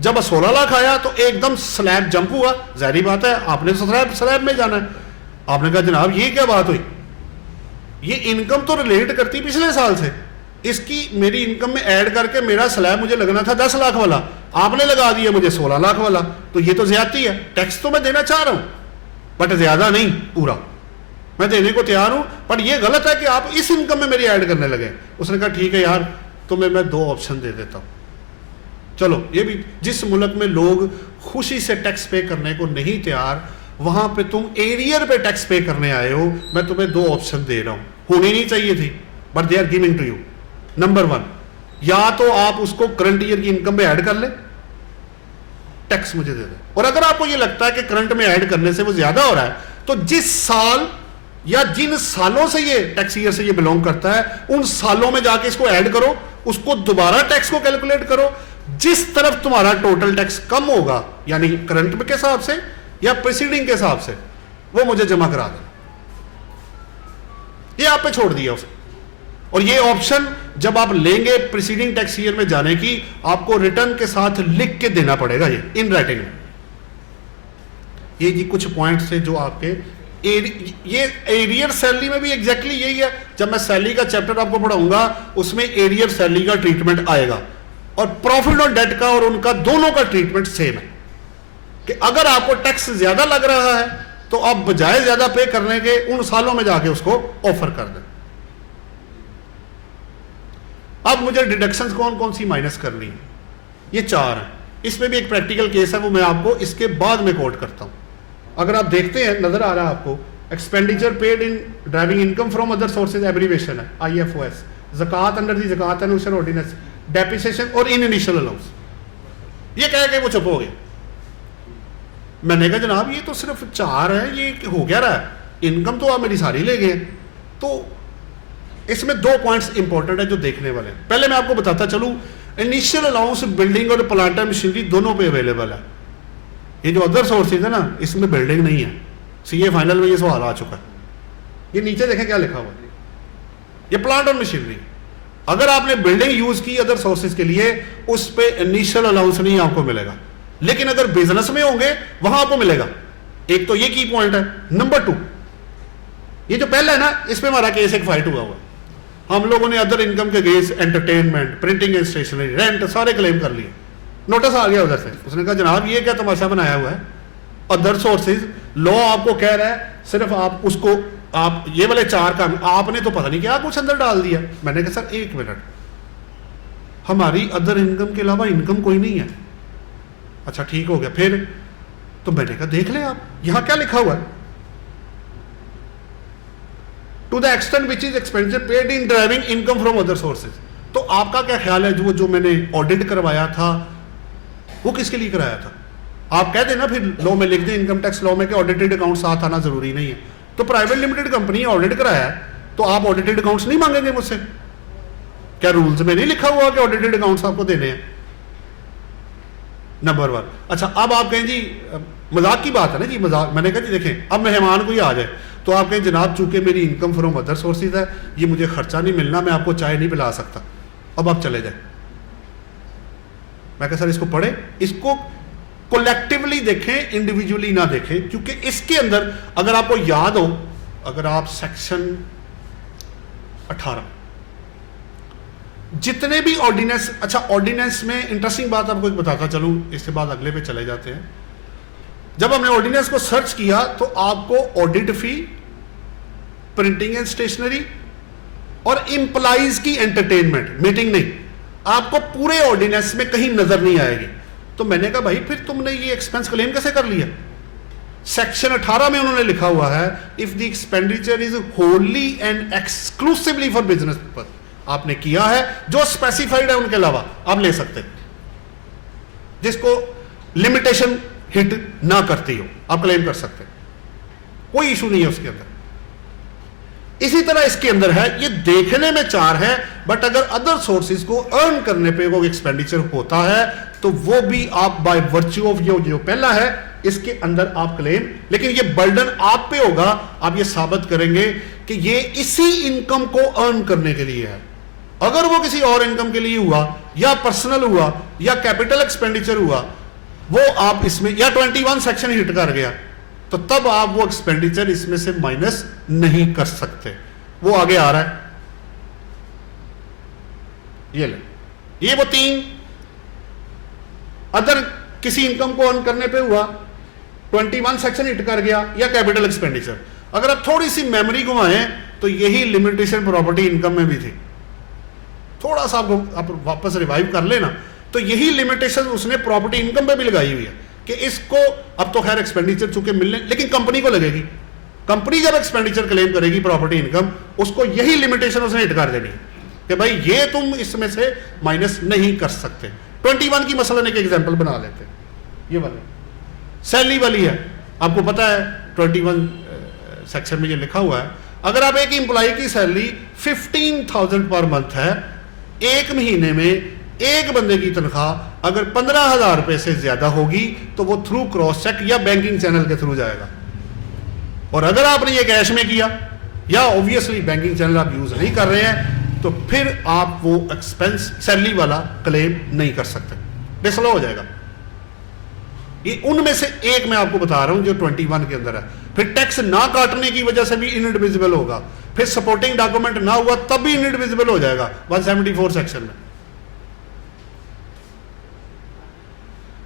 जब 16 लाख आया तो एकदम स्लैब जंप हुआ, जाहिर बात है आपने स्लैब में जाना है। आपने कहा जनाब ये क्या बात हुई, ये इनकम तो रिलेट करती पिछले साल से, इसकी मेरी इनकम में ऐड करके मेरा स्लैब मुझे लगना था 10 लाख वाला, आपने लगा दिया मुझे 16 लाख वाला, तो ये तो ज्यादती है। टैक्स तो मैं देना चाह रहा हूं बट ज्यादा नहीं, पूरा मैं देने को तैयार हूं, पर ये गलत है कि आप इस इनकम में मेरी ऐड करने लगे। उसने कहा ठीक है यार तुम्हें मैं 2 ऑप्शन दे देता हूं, चलो ये भी, जिस मुल्क में लोग खुशी से टैक्स पे करने को नहीं तैयार, वहां पे तुम एरियर पे टैक्स पे करने आए हो, मैं तुम्हें 2 ऑप्शन दे रहा हूं, होनी नहीं चाहिए थी but they are giving to you. Number 1, या तो आप उसको करंट ईयर की इनकम में ऐड कर ले, टैक्स मुझे दे दे, और अगर आपको ये लगता है कि करंट में ऐड करने से वो ज्यादा हो रहा है तो जिस साल या जिन सालों से ये टैक्स ईयर से ये बिलोंग करता है उन सालों में जाके इसको ऐड करो, उसको दोबारा टैक्स को कैलकुलेट करो, जिस तरफ तुम्हारा टोटल टैक्स कम होगा यानी करंट के हिसाब से या प्रीसीडिंग के हिसाब से, वो मुझे जमा करा देना। ये आप पे छोड़ दिया उसे। और ये ऑप्शन जब आप लेंगे प्रीसीडिंग टैक्स ईयर में जाने की, आपको रिटर्न के साथ लिख के देना पड़ेगा, ये इन राइटिंग में। ये जी कुछ पॉइंट्स थे जो आपके ये एरियर सैलरी में भी एग्जैक्टली यही है। जब मैं सैलरी का चैप्टर आपको पढ़ाऊंगा उसमें एरियर सैलरी का ट्रीटमेंट आएगा, और प्रॉफिट और डेट का और उनका दोनों का ट्रीटमेंट सेम है कि अगर आपको टैक्स ज्यादा लग रहा है तो आप बजाय ज्यादा पे करने के उन सालों में जाके उसको ऑफर कर दें। अब मुझे डिडक्शंस कौन कौन सी माइनस करनी है, ये 4 हैं। इसमें भी एक प्रैक्टिकल केस है, वो मैं आपको इसके बाद में कोट करता हूं। अगर आप देखते हैं, नजर आ रहा है आपको, expenditure paid in deriving income from other sources, abbreviation है IFOS, ज़कात अंडर दी ज़कात एनुशन ऑर्डिनेंस, डेप्रिसिएशन और इन इनिशियल अलाउंस। ये कह के वो चुप हो गया। मैंने कहा जनाब ये तो सिर्फ 4 है, ये हो क्या रहा है, इनकम तो आप मेरी सारी ले गए। तो इसमें 2 पॉइंट्स इंपॉर्टेंट है जो देखने वाले हैं। पहले मैं आपको बताता चलूं, इनिशियल अलाउंस बिल्डिंग और प्लांट एंड मशीनरी दोनों पे अवेलेबल है। ये जो अदर सोर्सेज है ना, इसमें बिल्डिंग नहीं है। CA फाइनल में ये सवाल आ चुका है। ये नीचे देखें क्या लिखा हुआ है, ये प्लांट और मशीनरी। अगर आपने बिल्डिंग यूज की अदर सोर्सेज के लिए, उस पे इनिशियल अलाउंस नहीं आपको मिलेगा, लेकिन अगर बिजनेस में होंगे वहां आपको मिलेगा। एक तो ये की पॉइंट है। नंबर 2, ये जो पहला है ना, इसमें हमारा केस एक फाइट हुआ। हम लोगों ने अदर इनकम के case, entertainment, printing and stationery, rent सारे क्लेम कर लिए। नोटिस आ गया उधर से, उसने कहा जनाब ये क्या तमाशा बनाया हुआ है, अदर सोर्सेज लॉ आपको कह रहा है सिर्फ आप उसको, आप ये वाले 4 काम आपने तो पता नहीं क्या कुछ अंदर डाल दिया। मैंने कहा सर 1 मिनट, हमारी अदर इनकम के अलावा इनकम कोई नहीं है। अच्छा ठीक हो गया। फिर तो मैंने कहा देख ले आप यहां क्या लिखा हुआ है, to the extent which is expenditure paid in deriving income from other sources. तो आपका क्या ख्याल है, जो मैंने ऑडिट करवाया था वो किसके लिए कराया था? आप कह देना फिर लॉ में लिख दें, इनकम टैक्स लॉ में कि ऑडिटेड अकाउंट साथ आना जरूरी नहीं है। तो प्राइवेट लिमिटेड कंपनी ऑडिट कराया है, तो आप ऑडिटेड अकाउंट्स नहीं मांगेंगे मुझसे? क्या रूल्स में नहीं लिखा हुआ कि ऑडिटेड अकाउंट्स आपको देने हैं? नंबर 1। अच्छा, अब आप कहें जी मजाक की बात है ना जी, मजाक। मैंने कहा जी देखें, अब मेहमान कोई आ जाए तो आप कहें जनाब चूंकि मेरी इनकम फ्रॉम अदर सोर्सेज है, ये मुझे खर्चा नहीं मिलना, मैं आपको चाय नहीं पिला सकता, अब आप चले जाए। मैं कहा सर इसको पढ़े, इसको कोलेक्टिवली देखें, इंडिविजुअली ना देखें, क्योंकि इसके अंदर अगर आपको याद हो, अगर आप सेक्शन 18 जितने भी ऑर्डिनेंस, अच्छा ऑर्डिनेंस में इंटरेस्टिंग बात आपको एक बताता चलूं, इसके बाद अगले पे चले जाते हैं। जब हमने ऑर्डिनेंस को सर्च किया तो आपको audit fee, printing and stationery और इंप्लाइज की एंटरटेनमेंट, मीटिंग नहीं, आपको पूरे ऑर्डिनेंस में कहीं नजर नहीं आएगी। तो मैंने कहा भाई फिर तुमने ये एक्सपेंस क्लेम कैसे कर लिया? सेक्शन 18 में उन्होंने लिखा हुआ है, if the expenditure is Holi and exclusively for business purpose, आपने किया है जो स्पेसिफाइड है उनके अलावा आप ले सकते, जिसको लिमिटेशन हिट ना करती हो आप क्लेम कर सकते, कोई इशू नहीं है उसके अंदर। इसी तरह इसके अंदर है, ये देखने में 4 है, बट अगर अदर सोर्सेज को अर्न करने पे वो एक्सपेंडिचर होता है तो वो भी आप बाय वर्च्यू ऑफ जो पहला है इसके अंदर आप क्लेम, लेकिन ये बर्डन आप पे होगा, आप ये साबित करेंगे कि ये इसी इनकम को अर्न करने के लिए है। अगर वो किसी और इनकम के लिए हुआ, या पर्सनल हुआ, या कैपिटल एक्सपेंडिचर हुआ, वो आप इसमें, या 21 सेक्शन हिट कर गया, तो तब आप वो एक्सपेंडिचर इसमें से माइनस नहीं कर सकते। वो आगे आ रहा है, ये ले, ये वो 3 अदर किसी इनकम को अर्न करने पे हुआ, 21 सेक्शन हिट कर गया, या कैपिटल एक्सपेंडिचर। अगर आप थोड़ी सी मेमोरी घुमाएं तो यही लिमिटेशन प्रॉपर्टी इनकम में भी थी, थोड़ा सा आपको आप वापस रिवाइव कर लेना, तो यही लिमिटेशन उसने प्रॉपर्टी इनकम पे भी लगाई हुई है कि इसको, अब तो खैर एक्सपेंडिचर चूंकि मिलने, लेकिन कंपनी को लगेगी, कंपनी जब एक्सपेंडिचर क्लेम करेगी प्रॉपर्टी इनकम, उसको यही लिमिटेशन उसने हिट कर देनी कि भाई ये तुम इसमें से माइनस नहीं कर सकते। 21 की मसलन एक एग्जांपल बना लेते हैं, ये वाले सैलरी वाली है, आपको पता है 21 सेक्शन में ये लिखा हुआ है, अगर आप एक एम्प्लॉय की सैलरी 15,000 पर मंथ है, एक महीने में एक बंदे की तनख्वाह अगर 15,000 रुपए से ज्यादा होगी तो वो थ्रू क्रॉस चेक या बैंकिंग चैनल के थ्रू जाएगा। और अगर आपने ये कैश में किया, या ऑब्वियसली बैंकिंग चैनल आप यूज नहीं कर रहे हैं, तो फिर आप वो एक्सपेंस सैलरी वाला क्लेम नहीं कर सकते, डिसअलाउ हो जाएगा। ये उनमें से एक मैं आपको बता रहा हूं जो 21 के अंदर है। फिर टैक्स ना काटने की वजह से भी इनएडमिसिबल होगा, फिर सपोर्टिंग डॉक्यूमेंट ना हुआ तब भी इनएडमिसिबल हो जाएगा 174 सेक्शन में।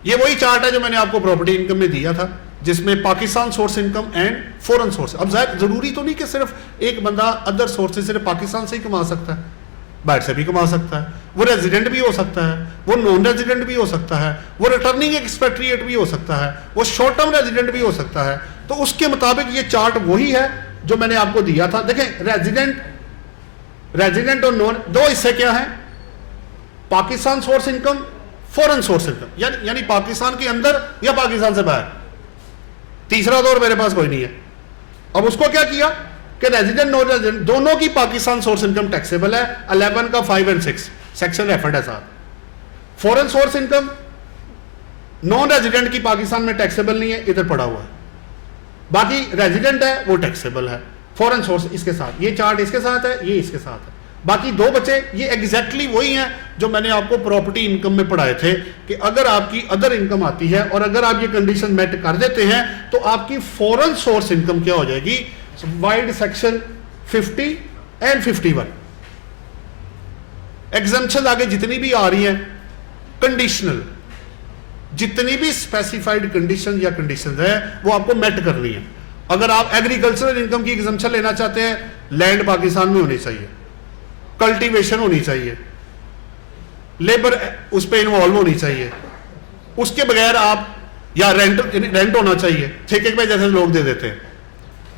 ये वही चार्ट है जो मैंने आपको प्रॉपर्टी इनकम में दिया था, जिसमें Pakistan source income and foreign source. अब जरूरी तो नहीं कि सिर्फ एक बंदा अदर सोर्स से सिर्फ पाकिस्तान से ही कमा सकता है, बाहर से भी कमा सकता है, वो रेजिडेंट भी हो सकता है, वो नॉन रेजिडेंट भी हो सकता है, वो रिटर्निंग एक्सपेट्रिएट भी हो सकता है, वो शॉर्ट टर्म रेजिडेंट भी हो सकता है। तो उसके मुताबिक ये चार्ट वही है जो मैंने आपको दिया था। देखें, रेजिडेंट और नॉन, दो हिस्से क्या है, Pakistan source income, foreign source income, यानी पाकिस्तान के अंदर या पाकिस्तान से बाहर, तीसरा दौर मेरे पास कोई नहीं है। अब उसको क्या किया कि रेजिडेंट नॉन रेजिडेंट दोनों की पाकिस्तान सोर्स इनकम टैक्सेबल है, 11 का 5 और 6 सेक्शन रेफर्ड है साथ। Foreign source income non resident की पाकिस्तान में टैक्सेबल नहीं है, इधर पड़ा हुआ है, बाकी रेजिडेंट है वो टैक्सेबल है। फॉरेन सोर्स इसके साथ, ये चार्ट इसके साथ है, ये इसके साथ है, बाकी दो बचे। ये एग्जैक्टली वही हैं जो मैंने आपको प्रॉपर्टी इनकम में पढ़ाए थे कि अगर आपकी अदर इनकम आती है और अगर आप ये कंडीशन मेट कर देते हैं तो आपकी फॉरेन सोर्स इनकम क्या हो जाएगी, वाइड सेक्शन 50 एंड 51। एग्जम्पशन आगे जितनी भी आ रही हैं कंडीशनल, जितनी भी स्पेसिफाइड कंडीशन या कंडीशंस है वो आपको मेट करनी है। अगर आप एग्रीकल्चरल इनकम की एग्जम्पशन लेना चाहते हैं, लैंड पाकिस्तान में होनी चाहिए, कल्टीवेशन होनी चाहिए, लेबर उस पर इन्वॉल्व होनी चाहिए, उसके बगैर आप, या रेंट होना चाहिए, ठेके पे जैसे लोग दे देते हैं,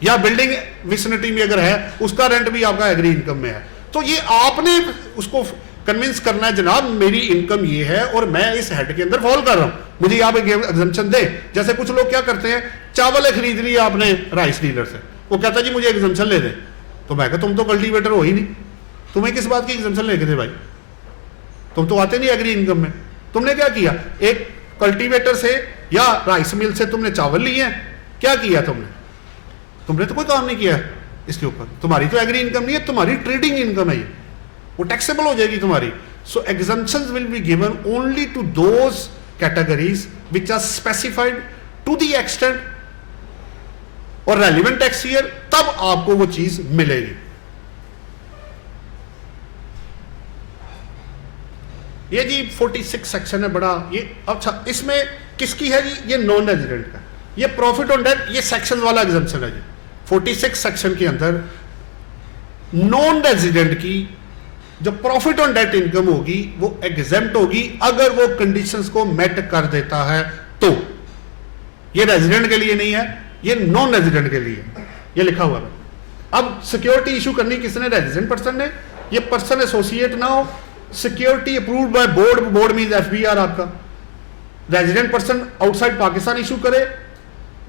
या बिल्डिंग विसिनिटी में अगर है उसका रेंट भी आपका एग्री इनकम में है। तो ये आपने उसको कन्विंस करना है जनाब मेरी इनकम ये है और मैं इस हेड के अंदर फॉल कर रहा हूं, मुझे आप एक एग्जम्पशन दे। जैसे कुछ लोग क्या करते हैं, चावल खरीद लिया आपने राइस डीलर से, वो कहता जी मुझे एग्जम्पशन ले दे, तो मैं कहता तुम तो कल्टीवेटर हो ही नहीं, तुम्हें किस बात की एग्जम्पशन लेके थे भाई, तुम तो आते नहीं एग्री इनकम में। तुमने क्या किया, एक कल्टीवेटर से या राइस मिल से तुमने चावल लिए हैं, क्या किया तुमने तो कोई काम नहीं किया इसके ऊपर, तुम्हारी तो एग्री इनकम नहीं है, तुम्हारी ट्रेडिंग इनकम है, ये वो टैक्सेबल हो जाएगी तुम्हारी। So exemptions will be given only to those categories which are specified to the extent और रेलिवेंट टैक्स ईयर, तब आपको वो चीज मिलेगी। ये जी 46 सेक्शन है बड़ा ये। अच्छा, इसमें किसकी है जी, ये नॉन रेजिडेंट का, ये प्रॉफिट ऑन डेट, ये सेक्शन वाला एग्जम्पशन है जी। 46 सेक्शन के अंदर नॉन रेजिडेंट की जो प्रॉफिट ऑन डेट इनकम होगी वो एग्जेम्प्ट होगी अगर वो कंडीशंस को मेट कर देता है तो। ये रेजिडेंट के लिए नहीं है, ये नॉन रेजिडेंट के लिए, ये लिखा हुआ है। अब सिक्योरिटी इशू करनी किसने, रेजिडेंट पर्सन ने, ये पर्सन एसोसिएट ना हो, security approved by board, board means FBR आपका, resident person outside Pakistan issue करे,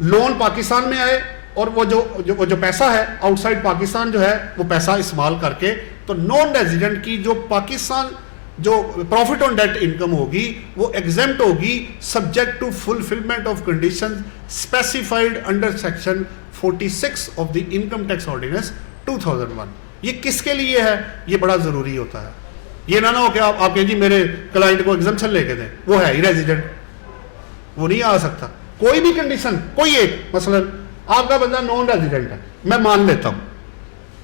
लोन पाकिस्तान में आए और वो जो पैसा है आउटसाइड पाकिस्तान जो है वो पैसा इस्तेमाल करके, तो नॉन रेजिडेंट की जो पाकिस्तान जो प्रॉफिट ऑन डेट इनकम होगी वो एग्जेम्प्ट होगी subject to fulfilment of condition specified under section 46 of the income tax ordinance 2001। ये किसके लिए है, ये बड़ा जरूरी होता है। ये ना हो कि आप कहें जी मेरे क्लाइंट को एग्जम्पशन लेके दें, वो है ही रेजिडेंट, वो नहीं आ सकता। कोई भी कंडीशन, कोई एक, मसलन आपका बंदा नॉन रेजिडेंट है, मैं मान लेता हूं,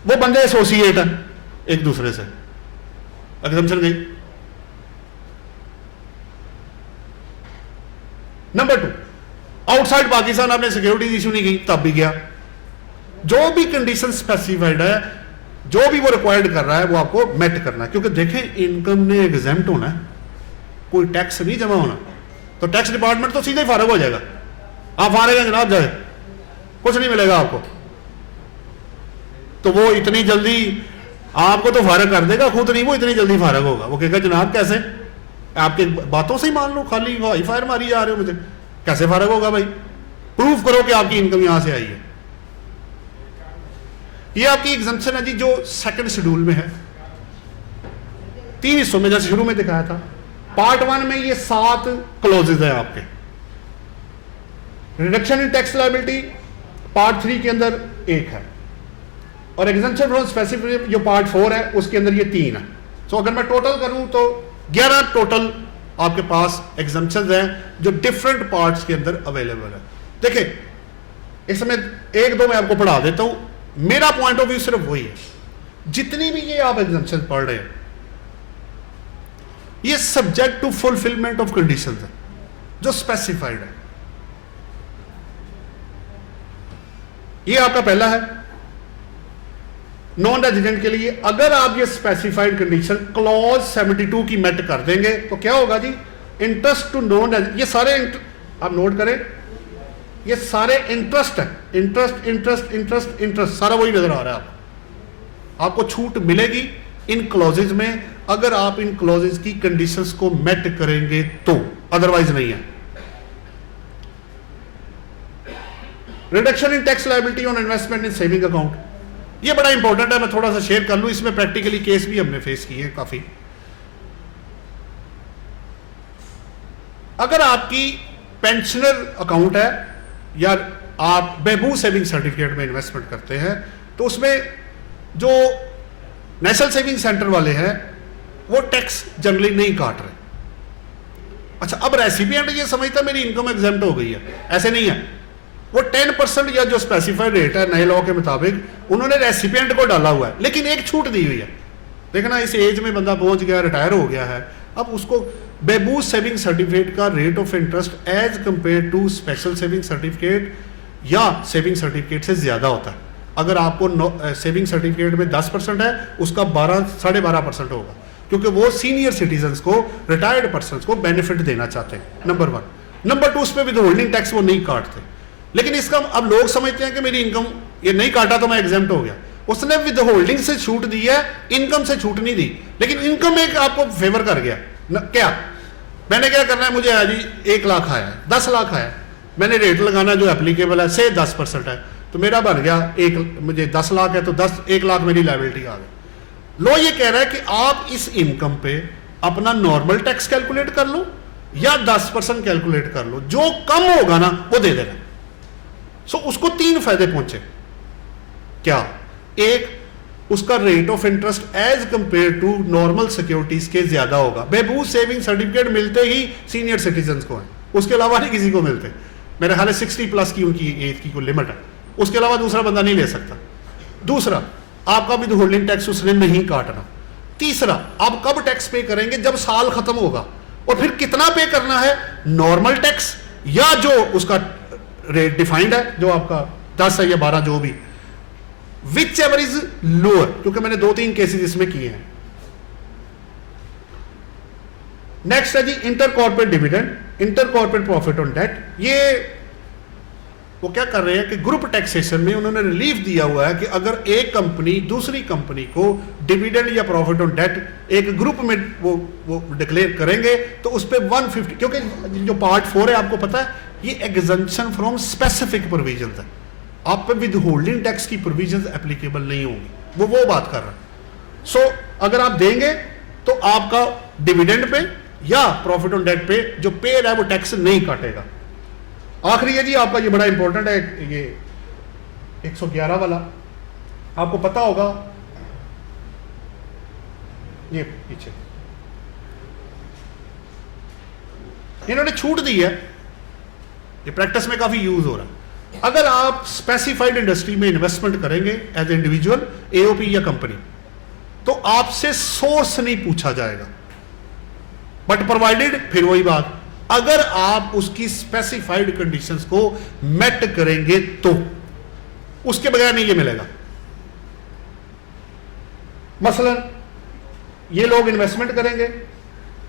वो बंदे एसोसिएट है एक दूसरे से, एग्जम्पशन गई। नंबर 2, आउटसाइड पाकिस्तान आपने सिक्योरिटी इशू नहीं की, तब भी गया। जो भी कंडीशन स्पेसिफाइड है, जो भी वो रिक्वायर्ड कर रहा है वो आपको मेट करना है, क्योंकि देखें इनकम ने एग्जेम्प्ट होना है, कोई टैक्स नहीं जमा होना, तो टैक्स डिपार्टमेंट तो सीधे ही फारग हो जाएगा, आप फारग हैं जनाब जाए, कुछ नहीं मिलेगा आपको। तो वो इतनी जल्दी आपको तो फारग कर देगा, खुद नहीं वो इतनी जल्दी फारग होगा, वो कहेगा जनाब कैसे, आपके बातों से ही मान लो, खाली हाई फायर मारी जा रहे हो मुझे, कैसे फारग होगा भाई, प्रूफ करो कि आपकी इनकम यहां से आई है। ये आपकी एग्जम्पशन है जी जो सेकंड शेड्यूल में है, 3 हिस्सों में, जैसे शुरू में दिखाया था। पार्ट 1 में ये 7 क्लोजेज है आपके, reduction in tax liability part 3 के अंदर 1 है, और एग्जम्पशन फ्रॉम स्पेसिफिक जो पार्ट 4 है उसके अंदर ये 3 है। सो अगर मैं टोटल करूं तो 11 टोटल आपके पास एग्जम्पशंस हैं जो डिफरेंट पार्ट्स के अंदर अवेलेबल है। देखिए इसमें 1-2 मैं आपको पढ़ा देता हूं, मेरा पॉइंट ऑफ व्यू सिर्फ वही है, जितनी भी ये आप एग्जम्पशन पढ़ रहे हैं ये subject to fulfilment of conditions है जो स्पेसिफाइड है। ये आपका पहला है नॉन रेजिडेंट के लिए, अगर आप ये स्पेसिफाइड कंडीशन क्लॉज 72 की मेट कर देंगे तो क्या होगा जी, इंटरेस्ट टू नॉन रेजिडेंट, ये सारे आप नोट करें, ये सारे इंटरेस्ट है, इंटरेस्ट इंटरेस्ट इंटरेस्ट इंटरेस्ट सारा वही नजर आ रहा है आपको छूट मिलेगी इन क्लॉजेज में अगर आप इन क्लॉजेज की कंडीशंस को मेट करेंगे तो, अदरवाइज नहीं है। Reduction in tax liability on investment in saving account, ये बड़ा इंपॉर्टेंट है, मैं थोड़ा सा शेयर कर लूं, इसमें प्रैक्टिकली केस भी हमने फेस किए काफी। अगर आपकी पेंशनर अकाउंट है या आप बहबूद सेविंग सर्टिफिकेट में इन्वेस्टमेंट करते हैं तो उसमें जो नेशनल सेविंग सेंटर वाले हैं वो टैक्स जनरली नहीं काट रहे। अच्छा, अब रेसिपिएंट ये समझता मेरी इनकम एग्जेम्प्ट हो गई है, ऐसे नहीं है, वो 10% या जो स्पेसिफाइड रेट है नए लॉ के मुताबिक उन्होंने रेसिपिएंट को डाला हुआ है, लेकिन एक छूट दी हुई है। देखना इस एज में बंदा पहुंच गया, रिटायर हो गया है, अब उसको बहबूद सेविंग सर्टिफिकेट का rate of interest as compare to special saving certificate या सेविंग सर्टिफिकेट से ज्यादा होता है। अगर आपको सेविंग सर्टिफिकेट में 10% है, उसका 12-12.5% होगा, क्योंकि वो सीनियर सिटीजन्स को, रिटायर्ड पर्सन को बेनिफिट देना चाहते हैं, नंबर 1। नंबर 2, उस पर विद होल्डिंग टैक्स वो नहीं काटते, लेकिन इसका अब लोग समझते हैं कि मेरी इनकम ये नहीं काटा तो मैं एग्जेम्प्ट हो गया। उसने विद होल्डिंग से छूट दी है, इनकम से छूट नहीं दी, लेकिन इनकम एक आपको फेवर कर गया न, क्या मैंने क्या करना है, मुझे आया जी 1 लाख आया, 10 लाख आया, मैंने रेट लगाना जो एप्लीकेबल है से 10% है, तो मेरा बन गया मुझे 10 लाख है तो 1 लाख मेरी लायबिलिटी आ गई। लो ये कह रहा है कि आप इस इनकम पे अपना नॉर्मल टैक्स कैलकुलेट कर लो या 10% कैलकुलेट कर लो, जो कम होगा ना वो दे देना। सो उसको 3 फायदे पहुंचे। क्या? एक, उसका rate of interest as compare to normal securities के ज्यादा होगा। बहबूद सेविंग सर्टिफिकेट मिलते ही सीनियर सिटीजन को है, उसके अलावा नहीं किसी को मिलते। मेरे ख्याल है 60+ की उनकी एज की कोई लिमिट है, उसके अलावा दूसरा बंदा नहीं ले सकता। दूसरा, आपका विद होल्डिंग टैक्स उसने नहीं काटना। तीसरा, आप कब टैक्स पे करेंगे? जब साल खत्म होगा। और फिर कितना पे करना है? नॉर्मल टैक्स या जो उसका रेट डिफाइंड है, जो आपका 10 है या 12 जो भी, विच एवर इज लोअर, क्योंकि मैंने 2-3 केसेस इसमें किए हैं। नेक्स्ट है जी inter corporate dividend, inter corporate profit on debt. ये वो क्या कर रहे हैं कि ग्रुप टैक्सेशन में उन्होंने रिलीफ दिया हुआ है कि अगर एक कंपनी दूसरी कंपनी को डिविडेंड या प्रॉफिट ऑन डेट एक ग्रुप में वो डिक्लेयर करेंगे तो उस पर 150, क्योंकि जो पार्ट 4 है आपको पता है ये एग्जम्पशन फ्रॉम स्पेसिफिक प्रोविजन है, आप पे विद होल्डिंग टैक्स की प्रोविजन एप्लीकेबल नहीं होंगी, वो बात कर रहा है। सो अगर आप देंगे तो आपका डिविडेंड पे या प्रॉफिट ऑन डेट पे जो पेड है वो टैक्स नहीं काटेगा। आखिरी है जी आपका, ये बड़ा इंपॉर्टेंट है, ये 111 वाला, आपको पता होगा, ये पीछे इन्होंने छूट दी है, ये प्रैक्टिस में काफी यूज हो रहा है। अगर आप स्पेसिफाइड इंडस्ट्री में इन्वेस्टमेंट करेंगे एज ए इंडिविजुअल, एओपी या कंपनी, तो आपसे सोर्स नहीं पूछा जाएगा, बट प्रोवाइडेड, फिर वही बात, अगर आप उसकी स्पेसिफाइड कंडीशंस को मेट करेंगे तो उसके बगैर नहीं ये मिलेगा। मसलन ये लोग इन्वेस्टमेंट करेंगे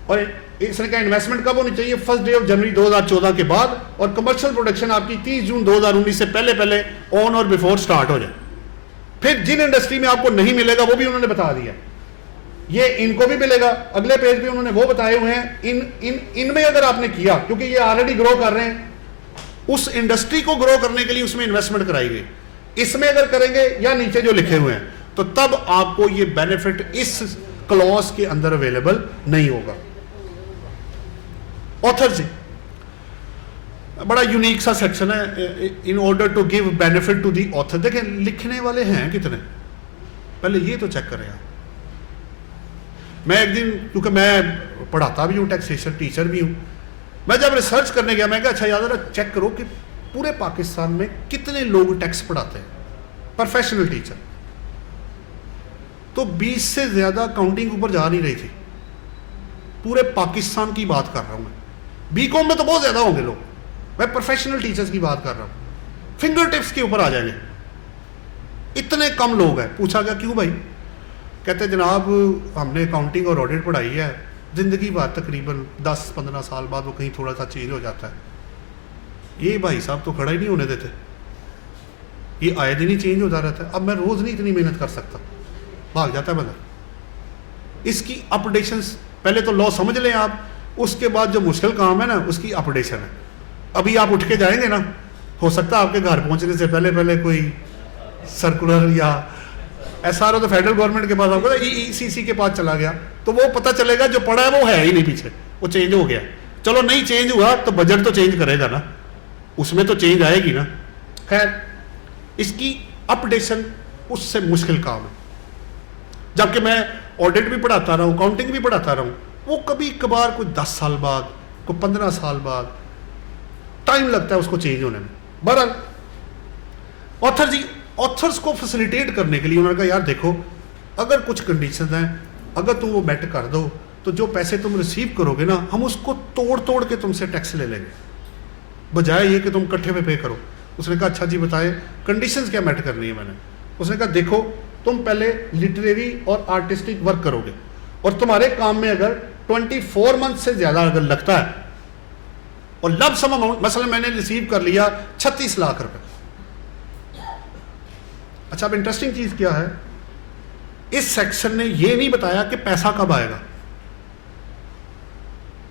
और इसने कहा इन्वेस्टमेंट कब होनी चाहिए? 1 जनवरी 2014 के बाद, और कमर्शियल प्रोडक्शन आपकी 30 जून 2019 से पहले ऑन और बिफोर स्टार्ट हो जाए। फिर जिन इंडस्ट्री में आपको नहीं मिलेगा वो भी उन्होंने बता दिया, ये इनको भी मिलेगा, अगले पेज पे उन्होंने वो बताए हुए हैं। इनमें अगर आपने किया, क्योंकि ये ऑलरेडी ग्रो कर रहे हैं, उस इंडस्ट्री को ग्रो करने के लिए उसमें इन्वेस्टमेंट कराई गई, इसमें अगर करेंगे या नीचे जो लिखे हुए हैं, तो तब आपको ये बेनिफिट इस क्लॉज के अंदर अवेलेबल नहीं होगा। ऑथर जी बड़ा यूनिक सा सेक्शन है, in order to give benefit to the author. देखें लिखने वाले हैं कितने, पहले ये तो चेक करें आप। मैं एक दिन, क्योंकि मैं पढ़ाता भी हूँ, टैक्सेशन टीचर भी हूँ, मैं जब रिसर्च करने गया मैं कहा अच्छा यार चेक करो कि पूरे पाकिस्तान में कितने लोग टैक्स पढ़ाते हैं, प्रोफेशनल टीचर। तो 20 से ज्यादा काउंटिंग ऊपर जा नहीं रही थी, पूरे पाकिस्तान की बात कर रहा हूं मैं। बीकॉम में तो बहुत ज्यादा होंगे लोग, मैं प्रोफेशनल टीचर्स की बात कर रहा हूं, फिंगर टिप्स के ऊपर आ जाएंगे, इतने कम लोग हैं। पूछा गया क्यों भाई? कहते जनाब हमने अकाउंटिंग और ऑडिट पढ़ाई है, जिंदगी भर तकरीबन 10-15 साल बाद वो कहीं थोड़ा सा चेंज हो जाता है, ये भाई साहब तो खड़ा ही नहीं होने देते, ये आए दिन ही चेंज होता रहता है। अब मैं रोज नहीं इतनी मेहनत कर सकता, भाग जाता है बंदा। इसकी अपडेशंस पहले तो लॉ समझ लें आप, उसके बाद जो मुश्किल काम है ना उसकी अपडेशन है। अभी आप उठ के जाएंगे ना, हो सकता है आपके घर पहुंचने से पहले कोई सर्कुलर या SRO तो फेडरल गवर्नमेंट के पास आपको ECC के पास चला गया, तो वो पता चलेगा जो पड़ा है वो है ही नहीं पीछे, वो चेंज हो गया। चलो नहीं चेंज हुआ तो बजट तो चेंज करेगा ना, उसमें तो चेंज आएगी ना। खैर इसकी अपडेशन उससे मुश्किल काम है। जबकि मैं ऑडिट भी पढ़ाता रहा हूँ, अकाउंटिंग भी पढ़ाता रहा हूँ, वो कभी कभार कोई 10 साल बाद, कोई 15 साल बाद टाइम लगता है उसको चेंज होने में। बहरहाल ऑथर जी, ऑथर्स को फैसिलिटेट करने के लिए उन्होंने कहा यार देखो अगर कुछ कंडीशंस हैं, अगर तुम वो मेट कर दो तो जो पैसे तुम रिसीव करोगे ना हम उसको तोड़ के तुमसे टैक्स ले लेंगे, बजाय ये कि तुम इकट्ठे पे पे करो। उसने कहा अच्छा जी बताए कंडीशंस क्या मेट करनी है। मैंने उसने कहा देखो तुम पहले लिटरेरी और आर्टिस्टिक वर्क करोगे और तुम्हारे काम में अगर 24 मंथ से ज्यादा अगर लगता है और लब सम अमाउंट, मसलन मैंने रिसीव कर लिया 36 लाख रुपए, अच्छा, अब इंटरेस्टिंग चीज क्या है, इस सेक्शन ने यह नहीं बताया कि पैसा कब आएगा।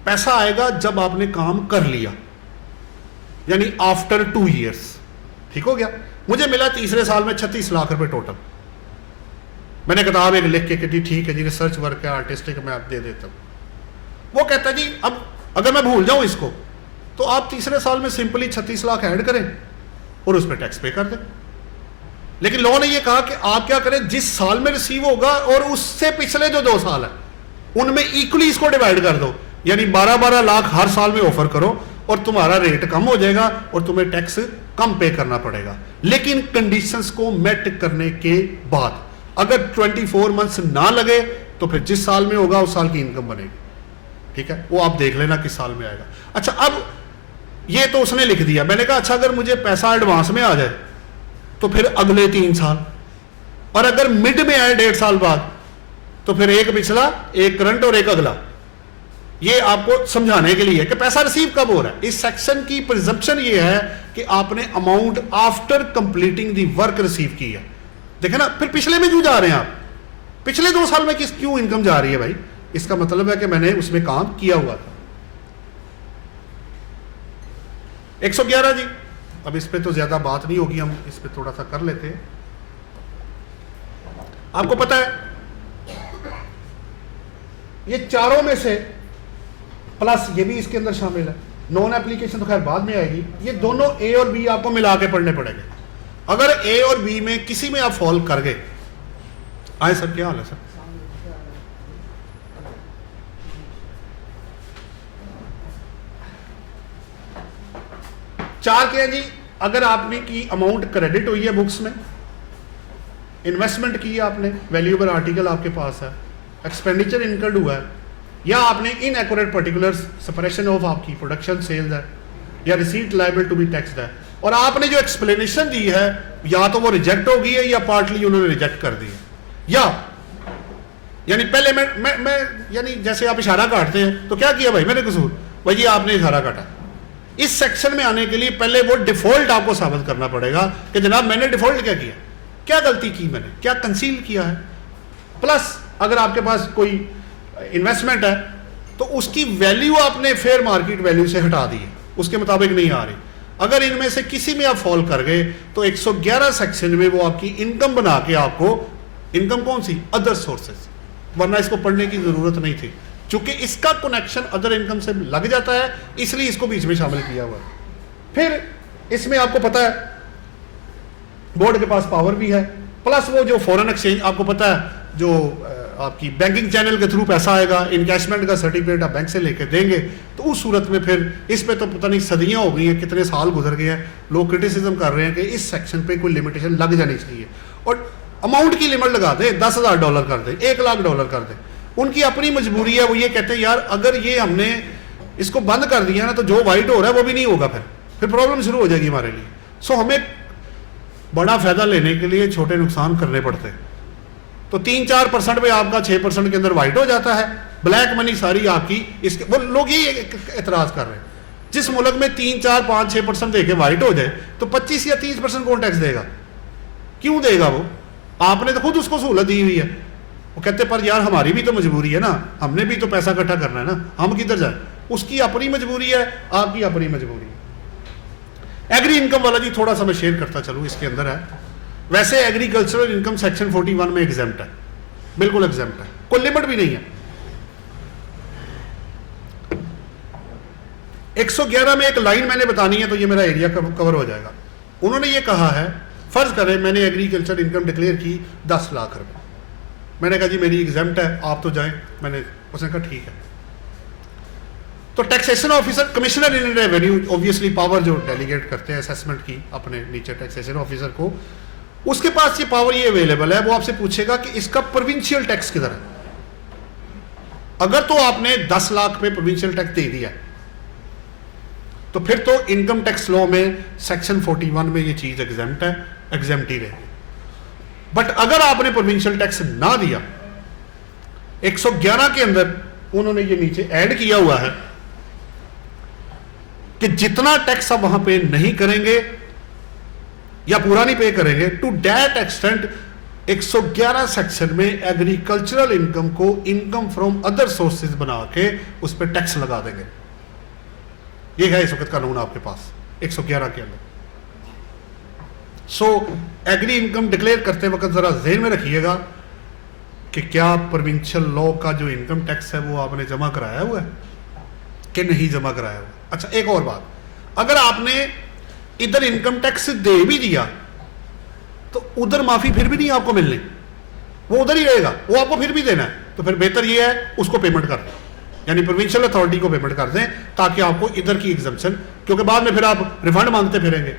पैसा आएगा जब आपने काम कर लिया, यानी आफ्टर 2 years। ठीक हो गया। मुझे मिला तीसरे साल में 36 लाख रुपए टोटल। मैंने किताब एक लिख के ठीक है जी, रिसर्च वर्क है, आर्टिस्टिक, मैं आप दे देता हूं। वो कहता है जी अब अगर मैं भूल जाऊं इसको, तो आप तीसरे साल में सिंपली 36 लाख ऐड करें और उस पर टैक्स पे कर दें। लेकिन लॉ ने यह कहा कि आप क्या करें, जिस साल में रिसीव होगा और उससे पिछले जो 2 साल है उनमें इक्वली इसको डिवाइड कर दो, यानी 12-12 लाख हर साल में ऑफर करो और तुम्हारा रेट कम हो जाएगा और तुम्हें टैक्स कम पे करना पड़ेगा। लेकिन कंडीशंस को मेट करने के बाद, अगर 24 मंथ्स ना लगे तो फिर जिस साल में होगा उस साल की इनकम बनेगी। ठीक है, वो आप देख लेना किस साल में आएगा। अच्छा, अब ये तो उसने लिख दिया। मैंने कहा अच्छा, अगर मुझे पैसा एडवांस में आ जाए तो फिर अगले 3 साल, और अगर मिड में आए 1.5 साल बाद, तो फिर एक पिछला, एक करंट और एक अगला। ये आपको समझाने के लिए है कि पैसा रिसीव कब हो रहा है। इस सेक्शन की प्रिजम्पशन ये है कि आपने amount after completing the work receive की है। देखे ना, फिर पिछले में क्यों जा रहे हैं आप, पिछले 2 साल में क्यों इनकम जा रही है भाई? इसका मतलब है कि मैंने उसमें काम किया हुआ था। 111 जी, अब इस पे तो ज्यादा बात नहीं होगी, हम इस पे थोड़ा सा कर लेते हैं। आपको पता है ये चारों में से प्लस ये भी इसके अंदर शामिल है, नॉन एप्लीकेशन तो खैर बाद में आएगी। ये दोनों ए और बी आपको मिला के पढ़ने पड़ेंगे। अगर ए और बी में किसी में आप फॉल कर गए, आए सर, क्या हाल है सर? चार क्या है जी, अगर आपने की अमाउंट क्रेडिट हुई है बुक्स में, इन्वेस्टमेंट की है आपने, वैल्यूएबल आर्टिकल आपके पास है, एक्सपेंडिचर इनकर्ड हुआ है, या आपने इनएक्यूरेट पर्टिकुलर्स सेपरेशन ऑफ आपकी प्रोडक्शन सेल्स है, या receipt liable to be taxed है, और आपने जो एक्सप्लेनेशन दी है या तो वो रिजेक्ट हो गई है या पार्टली उन्होंने रिजेक्ट कर दी है, या यानी पहले मैं यानी जैसे आप इशारा काटते हैं तो क्या किया भाई मैंने कसूर, भाई जी आपने इशारा काटा। इस सेक्शन में आने के लिए पहले वो डिफॉल्ट आपको साबित करना पड़ेगा कि जनाब मैंने डिफॉल्ट क्या किया, क्या गलती की मैंने, क्या कंसील किया है। प्लस अगर आपके पास कोई इन्वेस्टमेंट है तो उसकी वैल्यू आपने फेयर मार्केट वैल्यू से हटा दी है, उसके मुताबिक नहीं आ रही। अगर इनमें से किसी में आप फॉल कर गए तो 111 सेक्शन में वो आपकी इनकम बना के आपको, इनकम कौन सी, अदर सोर्सेज, वरना इसको पढ़ने की जरूरत नहीं थी। चूंकि इसका कनेक्शन अदर इनकम से लग जाता है इसलिए इसको बीच में शामिल किया हुआ है। फिर इसमें आपको पता है बोर्ड के पास पावर भी है, प्लस वो जो फॉरेन एक्सचेंज आपको पता है जो आपकी बैंकिंग चैनल के थ्रू पैसा आएगा, इनकैशमेंट का सर्टिफिकेट आप बैंक से लेकर देंगे, तो उस सूरत में फिर इस पे तो पता नहीं सदियां हो गई हैं, कितने साल गुजर गए हैं, लोग क्रिटिसिज्म कर रहे हैं कि इस सेक्शन पे कोई लिमिटेशन लग जानी चाहिए और अमाउंट की लिमिट लगा दे, $10,000 कर दे, $1,00,000 कर दे। उनकी अपनी मजबूरी है, वो ये कहते हैं यार अगर ये हमने इसको बंद कर दिया ना तो जो वाइट हो रहा है वो भी नहीं होगा, फिर प्रॉब्लम शुरू हो जाएगी हमारे लिए। सो हमें बड़ा फायदा लेने के लिए छोटे नुकसान करने पड़ते हैं। तो 3-4% में आपका 6% के अंदर वाइट हो जाता है, ब्लैक मनी सारी आपकी, इसके वो लोग ही एतराज कर रहे हैं। जिस मुल्क में 3-4-5-6% देके वाइट हो जाए तो 25 या 30% कौन टैक्स देगा, क्यों देगा? वो आपने तो खुद उसको सहूलत दी हुई है। वो कहते पर यार हमारी भी तो मजबूरी है ना, हमने भी तो पैसा इकट्ठा करना है ना, हम किधर जाए, उसकी अपनी मजबूरी है, आपकी अपनी मजबूरी है। एग्री इनकम वाला जी थोड़ा सा मैं शेयर करता चलूं, इसके अंदर है। वैसे एग्रीकल्चरल इनकम सेक्शन 41 में एग्जेम्प्ट है, बिल्कुल एग्जेम्प्ट है, कोई लिमिट भी नहीं है। 111 में एक लाइन मैंने बतानी है तो ये मेरा एरिया कवर हो जाएगा। उन्होंने ये कहा है, फर्ज करें मैंने एग्रीकल्चर इनकम डिक्लेयर की 10 लाख रुपए, मैंने कहा जी मेरी एग्जेम्प्ट है, आप तो जाएं, मैंने उसने कहा ठीक है। तो taxation officer, commissioner in revenue obviously power जो डेलीगेट करते हैं असेसमेंट की अपने नीचे टैक्सेशन ऑफिसर को, उसके पास ये पावर ये अवेलेबल है। वो आपसे पूछेगा कि इसका प्रोविंशियल टैक्स किधर है। अगर तो आपने 10 लाख पे प्रोविंशियल टैक्स दे दिया तो फिर तो इनकम टैक्स लॉ में सेक्शन 41 में ये चीज एग्जेम्प्ट है, एग्जेम्प्ट ही रहेगी। बट अगर आपने प्रोविंशियल टैक्स ना दिया, 111 के अंदर उन्होंने ये नीचे ऐड किया हुआ है कि जितना टैक्स आप वहां पे नहीं करेंगे या पूरा नहीं पे करेंगे, टू दैट एक्सटेंट 111 सेक्शन में एग्रीकल्चरल इनकम को इनकम फ्रॉम अदर सोर्सेज बना के उस पर टैक्स लगा देंगे। ये है इस वक्त कानून आपके पास 111 के अंदर। सो एग्री इनकम डिक्लेयर करते वक्त जरा ज़हन में रखिएगा कि क्या प्रोविंशियल लॉ का जो इनकम टैक्स है वो आपने जमा कराया हुआ है कि नहीं जमा कराया हुआ। अच्छा, एक और बात, अगर आपने इधर इनकम टैक्स दे भी दिया तो उधर माफी फिर भी नहीं आपको मिलनी, वो उधर ही रहेगा, वो आपको फिर भी देना है। तो फिर बेहतर ये है उसको पेमेंट कर दें, यानी प्रोविंशियल अथॉरिटी को पेमेंट कर दें, ताकि आपको इधर की एग्जम्पशन, क्योंकि बाद में फिर आप रिफंड मांगते फिरेंगे।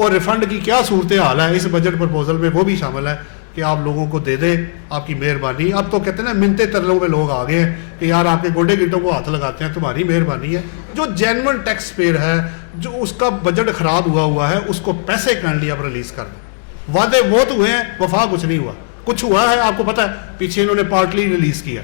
और रिफंड की क्या सूरत हाल है इस बजट प्रपोजल में, वो भी शामिल है कि आप लोगों को दे दें, आपकी मेहरबानी। अब तो कहते हैं ना, मिनते तरलों में लोग आ गए हैं कि यार आपके गोडे गिट्टों को हाथ लगाते हैं, तुम्हारी मेहरबानी है। जो जेन्युइन टैक्स पेयर है, जो उसका बजट खराब हुआ है, उसको पैसे काइंडली आप रिलीज कर दें। वादे बहुत हुए हैं, वफा कुछ नहीं हुआ। कुछ हुआ है आपको पता है, पीछे इन्होंने पार्टली रिलीज किया।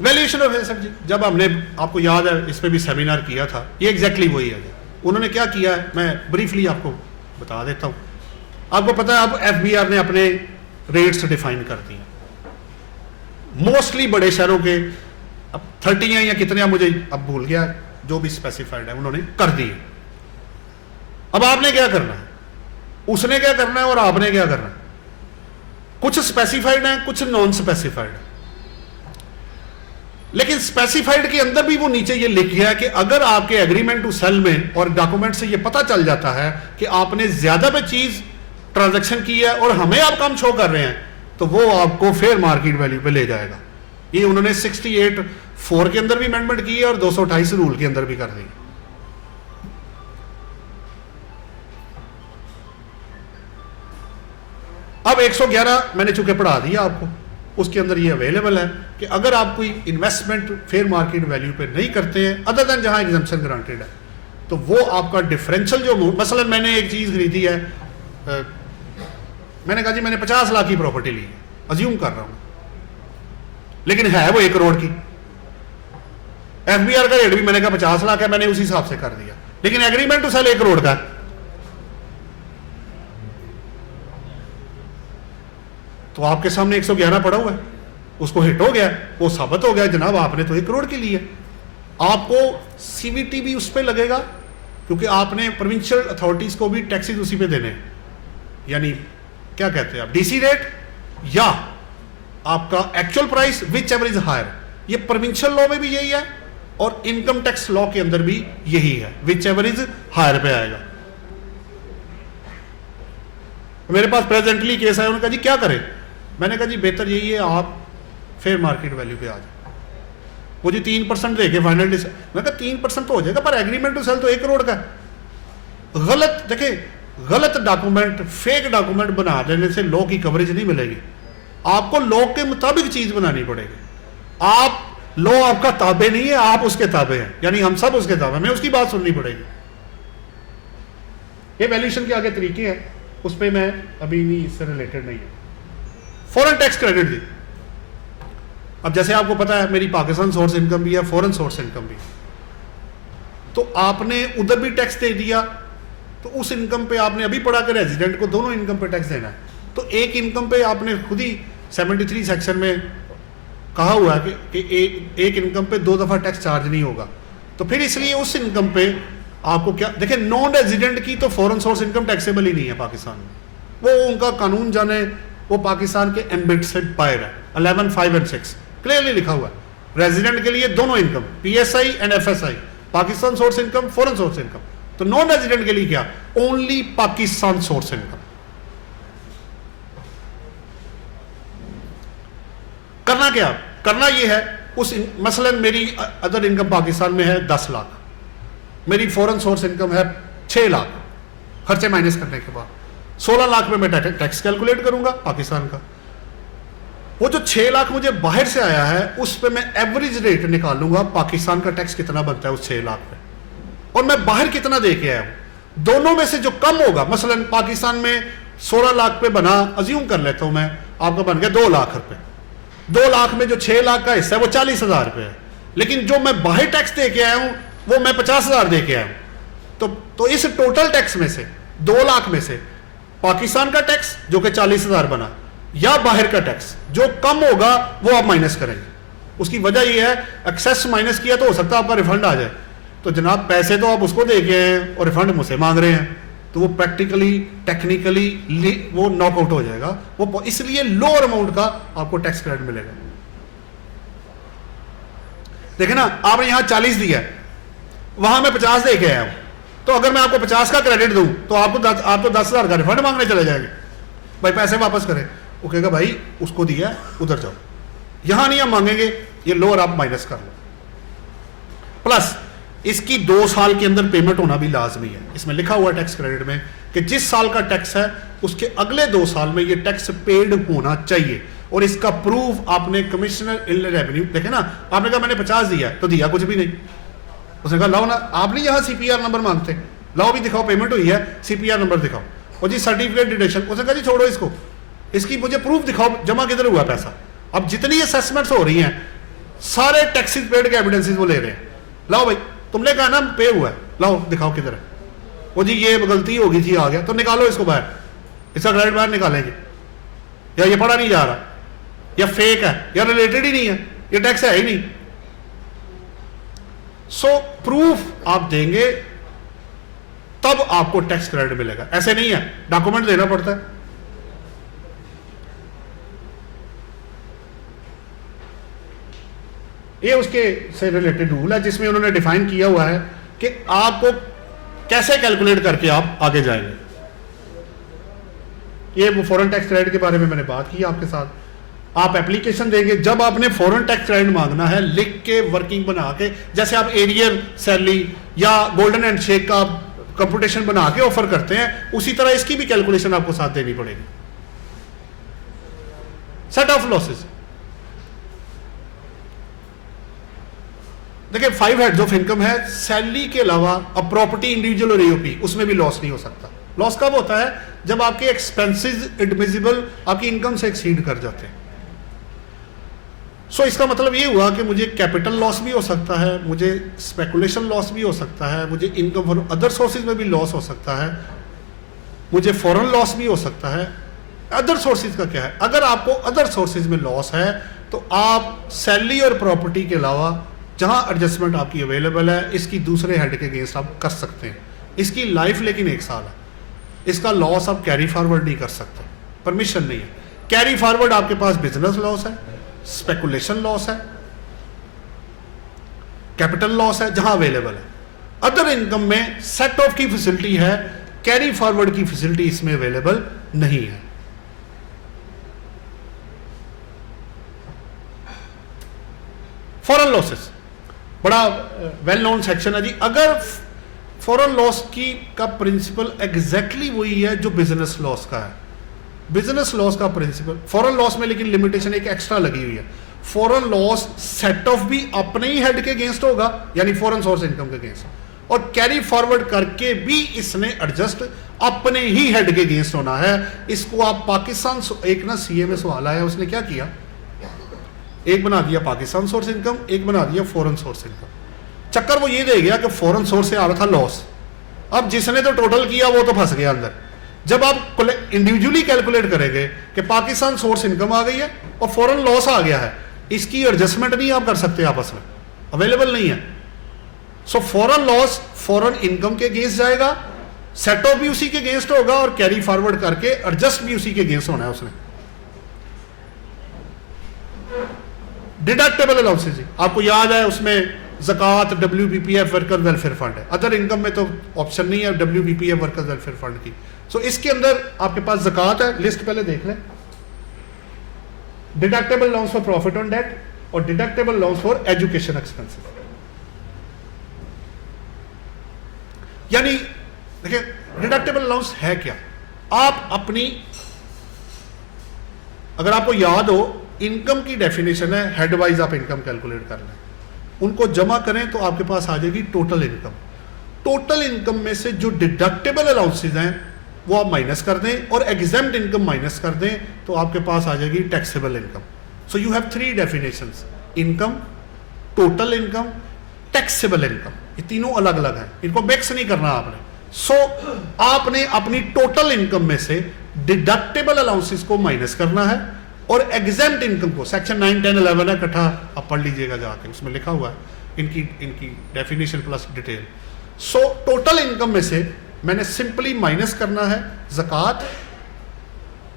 वैल्यूएशन ऑफ एसेट जी, जब हमने, आपको याद है इस पे भी सेमिनार किया था, ये एग्जैक्टली वही है। उन्होंने क्या किया है मैं ब्रीफली आपको बता देता हूं। आपको पता है अब एफबीआर ने अपने रेट्स डिफाइन कर दिए, मोस्टली बड़े शहरों के, अब 30 हैं या कितने मुझे अब भूल गया, जो भी स्पेसिफाइड है उन्होंने कर दिए। अब आपने क्या करना है, उसने क्या करना है और आपने क्या करना है। कुछ स्पेसिफाइड है, कुछ नॉन स्पेसिफाइड है, लेकिन स्पेसिफाइड के अंदर भी वो नीचे ये लिख गया है कि अगर आपके एग्रीमेंट टू सेल में और डॉक्यूमेंट से ये पता चल जाता है कि आपने ज्यादा पे चीज ट्रांजैक्शन की है और हमें आप कम शो कर रहे हैं, तो वो आपको फेयर मार्केट वैल्यू पे ले जाएगा। ये उन्होंने 68(4) के अंदर भी अमेंडमेंट की है और 228 रूल के अंदर भी कर दी। अब 111 मैंने चूंकि पढ़ा दिया आपको, उसके अंदर ये अवेलेबल है कि अगर आप कोई इन्वेस्टमेंट फेयर मार्केट वैल्यू पे नहीं करते हैं, अदर देन जहां एग्जम्पशन ग्रांटेड है, तो वो आपका डिफरेंशियल जो, मसलन मैंने एक चीज खरीदी है, मैंने कहा जी मैंने 50 लाख की प्रॉपर्टी ली है, अज्यूम कर रहा हूं, लेकिन है वो 1 करोड़ की। एफबीआर का रेट भी मैंने कहा 50 लाख है, मैंने उसी हिसाब से कर दिया, लेकिन एग्रीमेंट टू सेल 1 करोड़ का है। तो आपके सामने 111 पड़ा हुआ है, उसको हिट हो गया, वो साबित हो गया जनाब आपने तो 1 करोड़ के लिए। आपको सीवीटी भी उस पर लगेगा, क्योंकि आपने प्रोविंशियल अथॉरिटीज को भी टैक्सेस उसी पे देने हैं, यानी क्या कहते हैं आप, डीसी रेट या आपका actual price, whichever is higher. ये प्रोविंशियल लॉ में भी यही है और इनकम टैक्स लॉ के अंदर भी यही है, विच एवर इज हायर पे आएगा। मेरे पास प्रेजेंटली केस है, उन्होंने कहा जी क्या करें, मैंने कहा जी बेहतर यही है आप फेयर मार्केट वैल्यू पे आ जाए। वो जी 3% देके फाइनल डिसाइड, मैं कहा 3% तो हो जाएगा, पर एग्रीमेंट टू सेल तो 1 करोड़ का है। गलत देखे, गलत डॉक्यूमेंट, फेक डॉक्यूमेंट बना देने से लॉ की कवरेज नहीं मिलेगी, आपको लॉ के मुताबिक चीज बनानी पड़ेगी। आप लॉ आपका ताबे नहीं है, आप उसके ताबे हैं, यानी हम सब उसके ताबे, हमें उसकी बात सुननी पड़ेगी। ये वैल्यूएशन के आगे तरीके हैं, उस पर मैं अभी नहीं, इससे रिलेटेड नहीं है। फॉरेन टैक्स क्रेडिट दी, अब जैसे आपको पता है मेरी पाकिस्तान सोर्स इनकम भी है, फॉरेन सोर्स इनकम भी, तो आपने उधर भी टैक्स दे दिया, तो उस इनकम पे आपने अभी पढ़ा कि रेजिडेंट को दोनों इनकम पे टैक्स देना है। तो एक इनकम पे आपने खुद ही 73 सेक्शन में कहा हुआ है कि एक इनकम पे 2 दफा टैक्स चार्ज नहीं होगा। तो फिर इसलिए उस इनकम पे आपको क्या, देखिए नॉन रेजिडेंट की तो फॉरेन सोर्स इनकम टैक्सेबल ही नहीं है पाकिस्तान में, वो उनका कानून जाने, वो पाकिस्तान के एम्बिट से बाहर है। 11, 5 और 6 क्लियरली लिखा हुआ है, रेजिडेंट के लिए दोनों income, PSI and FSI, Pakistan source income, foreign source income. तो नॉन रेजिडेंट के लिए क्या, ओनली पाकिस्तान सोर्स इनकम। करना क्या, करना यह है, उस मसलन मेरी अदर इनकम पाकिस्तान में है 10 लाख, मेरी फॉरेन सोर्स इनकम है 6 लाख, खर्चे माइनस करने के बाद 16 लाख में मैं टैक्स कैलकुलेट करूंगा पाकिस्तान का। वो जो 6 लाख मुझे बाहर से आया है, उस पे मैं एवरेज रेट निकालूंगा पाकिस्तान का टैक्स कितना बनता है उस 6 लाख पे, और मैं बाहर कितना दे के आया हूं। दोनों में से जो कम होगा, मसलन पाकिस्तान में 16 लाख पे बना, अज्यूम कर लेता हूं मैं, आपका बन गया 2 लाख रुपए। 2 लाख में जो 6 लाख का हिस्सा है वो 40,000 रुपए है, लेकिन जो मैं बाहर टैक्स दे के आया हूं वो मैं 50,000 दे के आया हूं, तो इस टोटल टैक्स में से 2 लाख में से पाकिस्तान का टैक्स जो कि 40,000 बना, या बाहर का टैक्स जो कम होगा वो आप माइनस करेंगे। उसकी वजह यह है, एक्सेस माइनस किया तो हो सकता है आपका रिफंड आ जाए, तो जनाब पैसे तो आप उसको दे के आए हैं और रिफंड मुझसे मांग रहे हैं, तो वो प्रैक्टिकली टेक्निकली वो नॉकआउट हो जाएगा, वो इसलिए लोअर अमाउंट का आपको टैक्स क्रेडिट मिलेगा। देखे ना, आपने यहां 40 दिया, वहां मैं 50 दे के आया हूं, तो अगर मैं आपको 50 का क्रेडिट दूं तो आप तो 10,000 का रिफंड मांगने चले जाएंगे, भाई पैसे वापस करें। वो कहेगा भाई उसको दिया उधर जाओ, यहां नहीं हम मांगेंगे, ये लोअर आप माइनस कर लो। प्लस इसकी 2 साल के अंदर पेमेंट होना भी लाजमी है। इसमें लिखा हुआ टैक्स क्रेडिट में कि जिस साल का टैक्स है उसके अगले 2 साल में ये टैक्स पेड होना चाहिए, और इसका प्रूफ आपने कमिश्नर इन रेवेन्यू, देखे ना, आपने कहा मैंने 50 दिया तो दिया कुछ भी नहीं, उसने कहा लाओ ना, आप नहीं यहां CPR नंबर मांगते, लाओ भी दिखाओ पेमेंट हुई है, CPR नंबर दिखाओ, और जी सर्टिफिकेट डिडक्शन, उसने कहा जी छोड़ो इसको, इसकी मुझे प्रूफ दिखाओ जमा किधर हुआ पैसा। अब जितनी असेसमेंट्स हो रही हैं सारे टैक्सेस पेड के एविडेंसेस वो ले रहे हैं, लाओ भाई तुमने कहा ना पे हुआ है, लाओ दिखाओ किधर है, वो जी ये गलती हो गई थी आ गया, तो निकालो इसको बाहर, इसका क्रेडिट बाहर निकालेंगे, या ये पढ़ा नहीं जा रहा, या फेक है, या रिलेटेड ही नहीं है, ये टैक्स है ही नहीं। सो प्रूफ आप देंगे तब आपको टैक्स क्रेडिट मिलेगा, ऐसे नहीं है डॉक्यूमेंट देना पड़ता है। ये उसके से रिलेटेड रूल है जिसमें उन्होंने डिफाइन किया हुआ है कि आपको कैसे कैलकुलेट करके आप आगे जाएंगे। ये वो फॉरेन टैक्स क्रेडिट के बारे में मैंने बात की आपके साथ। आप एप्लीकेशन देंगे, जब आपने फॉरेन टैक्स क्रेडिट मांगना है लिख के वर्किंग बना के, जैसे आप एरियर सैलरी या गोल्डन हैंड शेक का कंप्यूटेशन बना के ऑफर करते हैं, उसी तरह इसकी भी कैलकुलेशन आपको साथ देनी पड़ेगी। सेट ऑफ लॉसेस, देखिए 5 हेड्स ऑफ इनकम है, सैलरी के अलावा अब प्रॉपर्टी इंडिविजुअल और एओपी, उसमें भी लॉस नहीं हो सकता। लॉस कब होता है? जब आपके एक्सपेंसेस एडमिसिबल आपकी इनकम से एक्सीड कर जाते हैं। सो इसका मतलब ये हुआ कि मुझे कैपिटल लॉस भी हो सकता है, मुझे स्पेकुलेशन लॉस भी हो सकता है, मुझे इनकम और अदर सोर्सेज में भी लॉस हो सकता है, मुझे फॉरेन लॉस भी हो सकता है। अदर सोर्सेज का क्या है? अगर आपको अदर सोर्सेज में लॉस है तो आप सैलरी और प्रॉपर्टी के अलावा जहां एडजस्टमेंट आपकी अवेलेबल है, इसकी दूसरे हेड के अगेंस्ट आप कर सकते हैं। इसकी लाइफ लेकिन 1 साल है, इसका लॉस आप कैरी फॉरवर्ड नहीं कर सकते, परमिशन नहीं है। कैरी फॉरवर्ड आपके पास बिजनेस लॉस है, स्पेकुलेशन लॉस है, कैपिटल लॉस है जहां अवेलेबल है। अदर इनकम में सेट ऑफ की फैसिलिटी है, कैरी फॉरवर्ड की फैसिलिटी इसमें अवेलेबल नहीं है। फॉरेन लॉसेस बड़ा वेल नोन सेक्शन है जी। अगर फॉरेन लॉस की का प्रिंसिपल एग्जैक्टली वही है जो बिजनेस लॉस का है। बिजनेस लॉस का प्रिंसिपल फॉरेन लॉस में लेकिन लिमिटेशन एक एक्स्ट्रा लगी हुई है। फॉरेन लॉस सेट ऑफ भी अपने ही हेड के अगेंस्ट होगा, यानी फॉरेन सोर्स इनकम के अगेंस्ट, और कैरी फॉरवर्ड करके भी इसने एडजस्ट अपने ही हेड के अगेंस्ट होना है। इसको आप पाकिस्तान, एक ना सीए में सवाल आया, उसने क्या किया, एक बना दिया पाकिस्तान सोर्स इनकम, एक बना दिया फॉरेन सोर्स इनकम। चक्कर वो ये दे गया कि फॉरेन सोर्स से आ रहा था लॉस, अब जिसने तो टोटल किया वो तो फंस गया अंदर। जब आप इंडिविजुअली कैलकुलेट करेंगे कि पाकिस्तान सोर्स इनकम आ गई है और फॉरेन लॉस आ गया है, इसकी एडजस्टमेंट नहीं आप कर सकते, आपस में अवेलेबल नहीं है। So foreign loss foreign income के अगेंस्ट जाएगा, सेट ऑफ भी उसी के अगेंस्ट होगा, और कैरी फॉरवर्ड करके एडजस्ट भी उसी के अगेंस्ट होना है उसने। डिडक्टेबल अलाउंसेस, आपको याद है उसमें ज़कात, WPPF वर्कर वेलफेयर फंड है। अदर इनकम में तो ऑप्शन नहीं है WPPF वर्कर वेलफेयर फंड की। सो इसके अंदर आपके पास ज़कात है, लिस्ट पहले देख लें। Deductible allowance for profit on debt और deductible allowance for education expenses. यानी देखिए डिडक्टेबल अलाउंस है क्या, आप अपनी, अगर आपको याद हो इनकम की डेफिनेशन है हेड वाइज आप इनकम कैलकुलेट कर लें, उनको जमा करें तो आपके पास आ जाएगी टोटल इनकम। टोटल इनकम में से जो डिडक्टेबल अलाउंसेज हैं वो आप माइनस कर दें और एग्जेम्प्ट इनकम माइनस कर दें तो आपके पास आ जाएगी taxable income. So you have 3 definitions, income, total income, taxable income, ये तीनों अलग अलग है, इनको मिक्स नहीं करना आपने। सो आपने अपनी टोटल इनकम में से डिडक्टेबल अलाउंसेस को माइनस करना है और एग्जेम्प्ट इनकम को, सेक्शन 9, 10, 11 है इकट्ठा आप पढ़ लीजिएगा जाके, उसमें लिखा हुआ है इनकी definition plus detail. So total income में से मैंने सिंपली माइनस करना है ज़कात,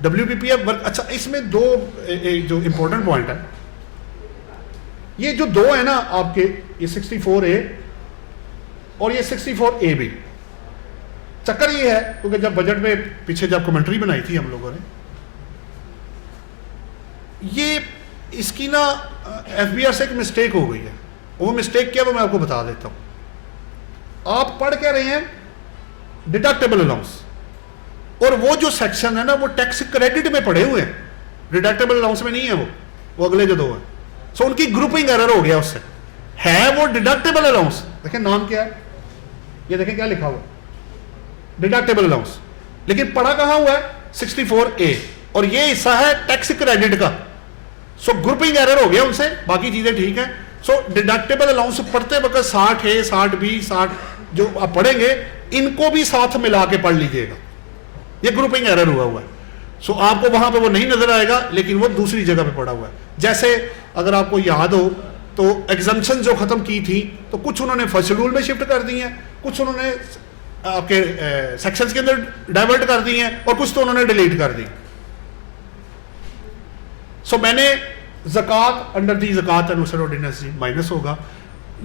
WPPF वर्क। अच्छा, इसमें दो जो इंपॉर्टेंट पॉइंट है, ये जो दो है ना आपके, ये 64A और ये 64A भी, चक्कर ये है क्योंकि जब बजट में पीछे जब कमेंट्री बनाई थी हम लोगों ने, ये इसकी ना FBR से एक मिस्टेक हो गई है। वो मिस्टेक क्या, वो मैं आपको बता देता हूं। आप पढ़ क्या रहे हैं डिडक्टेबल अलाउंस, और वो जो सेक्शन है ना वो टैक्स क्रेडिट में पड़े हुए हैं, डिडक्टेबल अलाउंस में नहीं है वो अगले जो दो है। सो उनकी ग्रुपिंग एरर हो गया उससे, है वो डिडक्टेबल अलाउंस, देखें नाम क्या है, ये देखें क्या लिखा हुआ है, डिडक्टेबल अलाउंस, लेकिन पढ़ा कहां हुआ है 64A, और ये हिस्सा है टैक्स क्रेडिट का। सो ग्रुपिंग एरर हो गया उनसे, बाकी चीजें ठीक है। सो डिडक्टेबल अलाउंस पढ़ते वक्त 60A, 60B, 60 जो आप पढ़ेंगे इनको भी साथ मिला के पढ़ लीजिएगा, ये ग्रुपिंग एरर हुआ है। सो आपको वहां पे वो नहीं नजर आएगा, लेकिन वो दूसरी जगह पे पड़ा हुआ है। जैसे अगर आपको याद हो तो एग्जम्पशन जो खत्म की थी, तो कुछ उन्होंने फर्स्ट शेड्यूल में शिफ्ट कर दी है, कुछ उन्होंने आपके सेक्शंस के अंदर डाइवर्ट कर दी हैं, और कुछ तो उन्होंने डिलीट कर दी। सो मैंने ज़कात अंडर दी ज़कात अनुसार ऑर्डिनेंस माइनस होगा।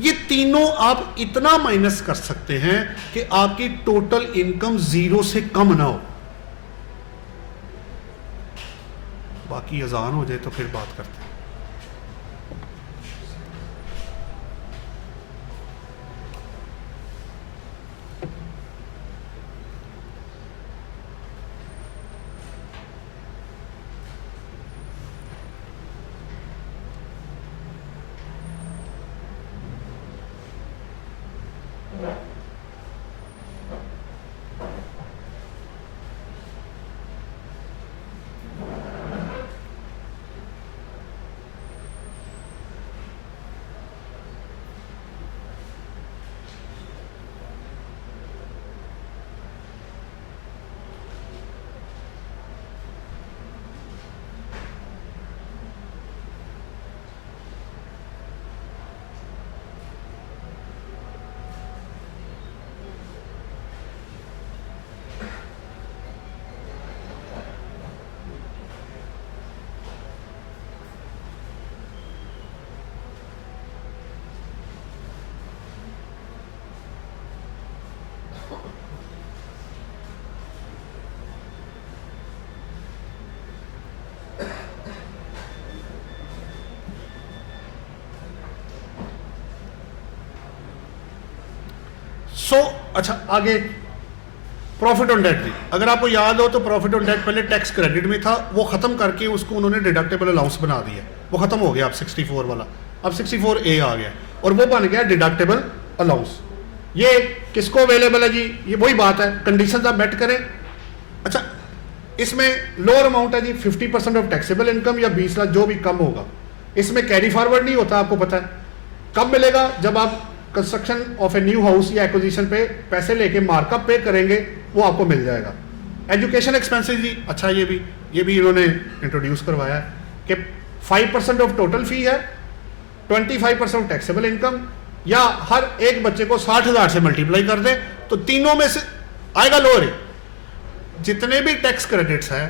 ये तीनों आप इतना माइनस कर सकते हैं कि आपकी टोटल इनकम 0 से कम ना हो। बाकी अजान हो जाए तो फिर बात करते हैं। अच्छा आगे प्रॉफिट ऑन डेट थी। अगर आपको याद हो तो प्रॉफिट ऑन डेट पहले टैक्स क्रेडिट में था, वो खत्म करके उसको उन्होंने डिडक्टेबल अलाउंस बना दिया, वो खत्म हो गया अब 64 वाला, अब 64A आ गया और वो बन गया डिडक्टेबल अलाउंस। ये किसको अवेलेबल है जी, ये वही बात है, कंडीशंस आप मेट करें। अच्छा इसमें लोअर अमाउंट है जी 50% ऑफ टैक्सेबल इनकम या 20 लाख जो भी कम होगा। इसमें कैरी फॉरवर्ड नहीं होता, आपको पता है। कब मिलेगा, जब आप construction of a new house या एक्विजिशन पे पैसे लेके मार्कअप पे करेंगे, वो आपको मिल जाएगा। एजुकेशन एक्सपेंसेस जी, अच्छा ये भी इन्होंने इंट्रोड्यूस करवाया है कि 5% ऑफ टोटल फी है, 25% टैक्सेबल इनकम, या हर एक बच्चे को 60,000 से मल्टीप्लाई कर दे तो तीनों में से आएगा लोअर। जितने भी टैक्स क्रेडिट्स हैं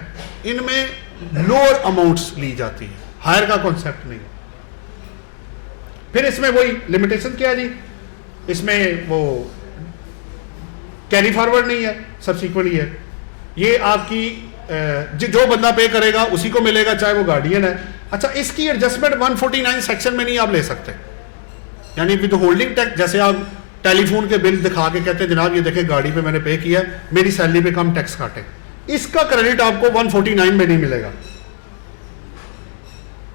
इनमें लोअर अमाउंट्स ली जाती है, हायर का कॉन्सेप्ट नहीं। फिर इसमें वही लिमिटेशन क्या है जी, इसमें वो कैरी फॉरवर्ड नहीं है, सब्सिक्वेंटली है। ये आपकी जो बंदा पे करेगा उसी को मिलेगा, चाहे वो गार्डियन है। अच्छा इसकी एडजस्टमेंट 149 सेक्शन में नहीं आप ले सकते, यानी विद होल्डिंग टैक्स। जैसे आप टेलीफोन के बिल दिखा के कहते हैं जनाब ये देखें गाड़ी पे मैंने पे किया है, मेरी सैलरी पे कम टैक्स काटे, इसका क्रेडिट आपको 149 में नहीं मिलेगा।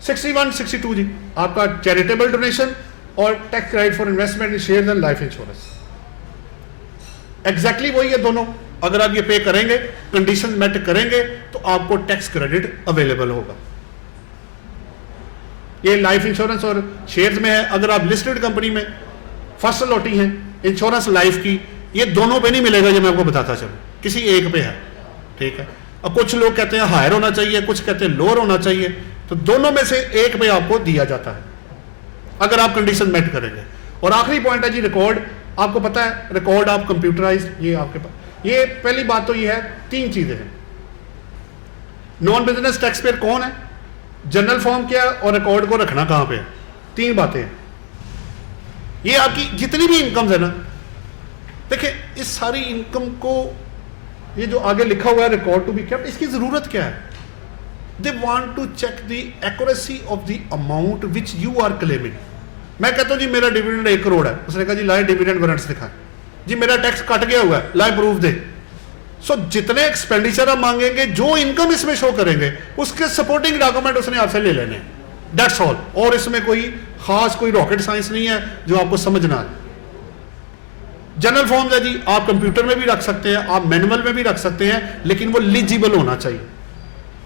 61, 62 जी आपका चैरिटेबल डोनेशन और tax credit for investment in shares and life insurance, exactly वही है दोनों। अगर आप ये पे करेंगे, कंडीशन मेट करेंगे, तो आपको टैक्स क्रेडिट अवेलेबल होगा। ये लाइफ इंश्योरेंस और शेयर्स में है। अगर आप लिस्टेड कंपनी में फर्स्ट लॉटी है, इंश्योरेंस लाइफ की, ये दोनों पे नहीं मिलेगा, ये मैं आपको बताता चलूँ, किसी एक पे है, ठीक है। और कुछ लोग कहते हैं हायर होना चाहिए, कुछ कहते हैं लोअर होना चाहिए, तो दोनों में से एक पे आपको दिया जाता है अगर आप कंडीशन मेट करेंगे। और आखिरी पॉइंट है जी रिकॉर्ड। आपको पता है रिकॉर्ड आप कंप्यूटराइज, ये आपके पास, ये पहली बात तो ये है, 3 चीजें हैं। नॉन बिजनेस टैक्स पेयर कौन है, जनरल फॉर्म क्या है, और रिकॉर्ड को रखना कहां पे है, 3 बातें हैं। ये आपकी जितनी भी इनकम है ना, देखिए इस सारी इनकम को, ये जो आगे लिखा हुआ है रिकॉर्ड टू बी केप्ट, इसकी जरूरत क्या है? They want to check the accuracy of the amount which you are claiming. मैं कहता हूं जी मेरा डिविडेंड 1 करोड़ है, उसने कहा जी लाए डिविडेंड वारंट्स दिखाए, जी मेरा टैक्स कट गया हुआ है, लाए प्रूफ दे। सो जितने एक्सपेंडिचर आप मांगेंगे, जो इनकम इसमें शो करेंगे, उसके सपोर्टिंग डॉक्यूमेंट उसने आपसे ले लेने हैं, दैट्स ऑल। और इसमें कोई खास कोई रॉकेट साइंस नहीं है जो आपको समझना है। जनरल फॉर्म्स है जी, आप कंप्यूटर में भी रख सकते हैं, आप मैनुअल में भी रख सकते हैं, लेकिन वो लीजिबल होना चाहिए।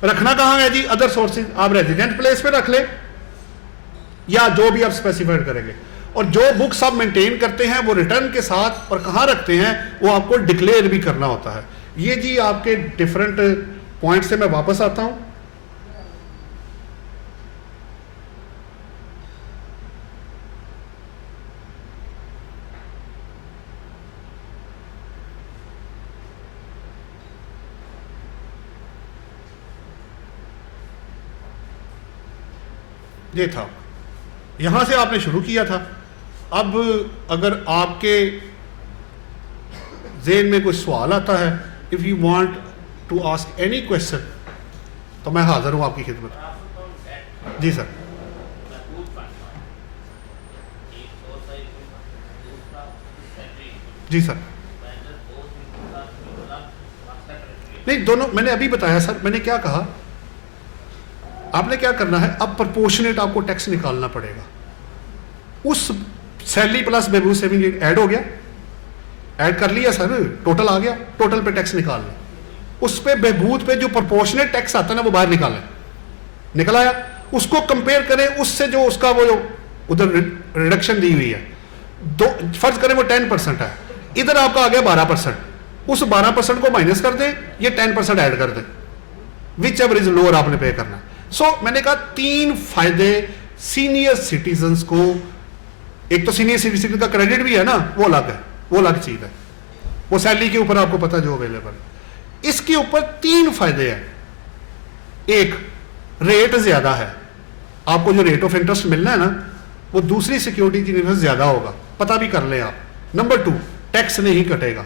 रखना कहां है जी, अदर सोर्सेज, आप रेजिडेंट प्लेस पे रख ले या जो भी आप स्पेसिफाइड करेंगे। और जो बुक्स आप मेंटेन करते हैं वो रिटर्न के साथ और कहां रखते हैं वो आपको डिक्लेयर भी करना होता है। ये जी आपके डिफरेंट पॉइंट से मैं वापस आता हूं। ये था, यहां से आपने शुरू किया था। अब अगर आपके ज़हन में कोई सवाल आता है, if you want to ask any question, तो मैं हाजिर हूं आपकी खिदमत। जी सर। जी सर। नहीं, दोनों मैंने अभी बताया सर। मैंने क्या कहा, आपने क्या करना है, अब प्रोपोर्शनेट आपको टैक्स निकालना पड़ेगा। उस सैलरी प्लस बेबूज सेविंग ऐड हो गया, ऐड कर लिया सर, टोटल आ गया, टोटल पे टैक्स निकाल लें। उस पे बहबूद पे जो प्रोपोर्शनेट टैक्स आता है ना, वो बाहर निकालें, निकल आया, उसको कंपेयर करें उससे जो उसका वो उधर रिडक्शन दी हुई है, दो फर्ज करें वो 10% है, इधर आपका आ गया 12%, उस 12% को माइनस कर दें, ये 10% ऐड कर दें, विच एवर इज लोअर आपने पे करना। सो मैंने कहा 3 फायदे सीनियर सिटीजन्स को। एक तो सीनियर सिटीजन का क्रेडिट भी है ना, वो अलग है, वो अलग चीज है, वो सैलरी के ऊपर आपको पता जो अवेलेबल है। इसके ऊपर 3 फायदे हैं। एक, रेट ज्यादा है, आपको जो रेट ऑफ इंटरेस्ट मिलना है ना, वो दूसरी सिक्योरिटी की निस्बत ज्यादा होगा, पता भी कर लें आप। नंबर 2, टैक्स नहीं कटेगा।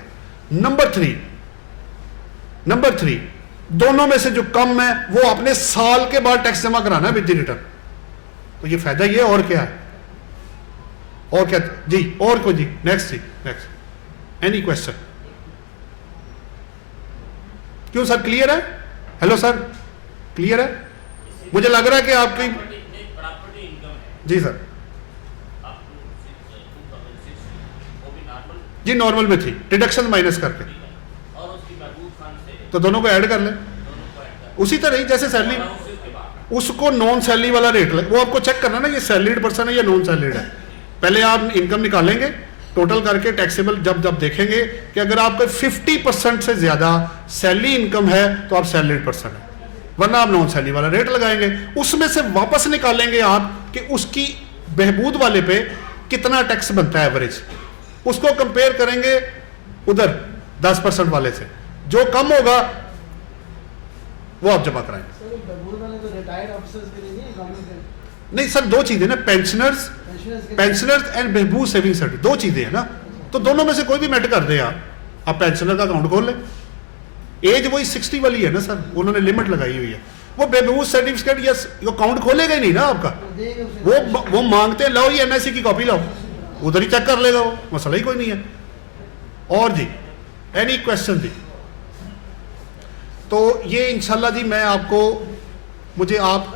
नंबर 3, दोनों में से जो कम है वो अपने साल के बाद टैक्स जमा कराना है विद द रिटर्न। तो ये फायदा ये, और क्या है, और क्या जी, और को जी, नेक्स्ट जी, नेक्स्ट एनी क्वेश्चन? क्यों सर, क्लियर है? हेलो सर, क्लियर है? मुझे लग रहा है कि आपकी जी सर, जी नॉर्मल में थी, डिडक्शन माइनस करके, तो दोनों को ऐड कर लें उसी तरह जैसे सैलरी, उसको नॉन सैलरी वाला रेट ले, वो आपको चेक करना ना, ये सैलरीड पर्सन है या नॉन सैलरीड है। पहले आप इनकम निकालेंगे टोटल करके टैक्सेबल, जब देखेंगे कि अगर आपका 50% से ज्यादा सैलरी इनकम है तो आप सैलरीड पर्सन है, वरना आप नॉन सैलरी वाला रेट लगाएंगे। उसमें से वापस निकालेंगे आप कि उसकी बहबूद वाले पे कितना टैक्स बनता है एवरेज, उसको कंपेयर करेंगे उधर 10% वाले से, जो कम होगा वो आप जमा कराएंगे। नहीं सर, 2 चीजें ना, पेंशनर्स एंड बहबूद सेविंग सर्टिफिकेट, 2 चीजें हैं ना, तो दोनों में से कोई भी मैटर कर दे आप पेंशनर का अकाउंट खोल लें। एज वही 60 वाली है ना सर, उन्होंने लिमिट लगाई हुई है, वो बहबूद सर्टिफिकेट या अकाउंट खोलेगा ही नहीं ना आपका, वो मांगते हैं लाओ ये NIC की कॉपी लाओ, उधर ही चेक कर लेगा, वो मसला ही कोई नहीं है। और जी एनी क्वेश्चन जी? तो ये इंशाल्लाह जी मैं आपको, मुझे आप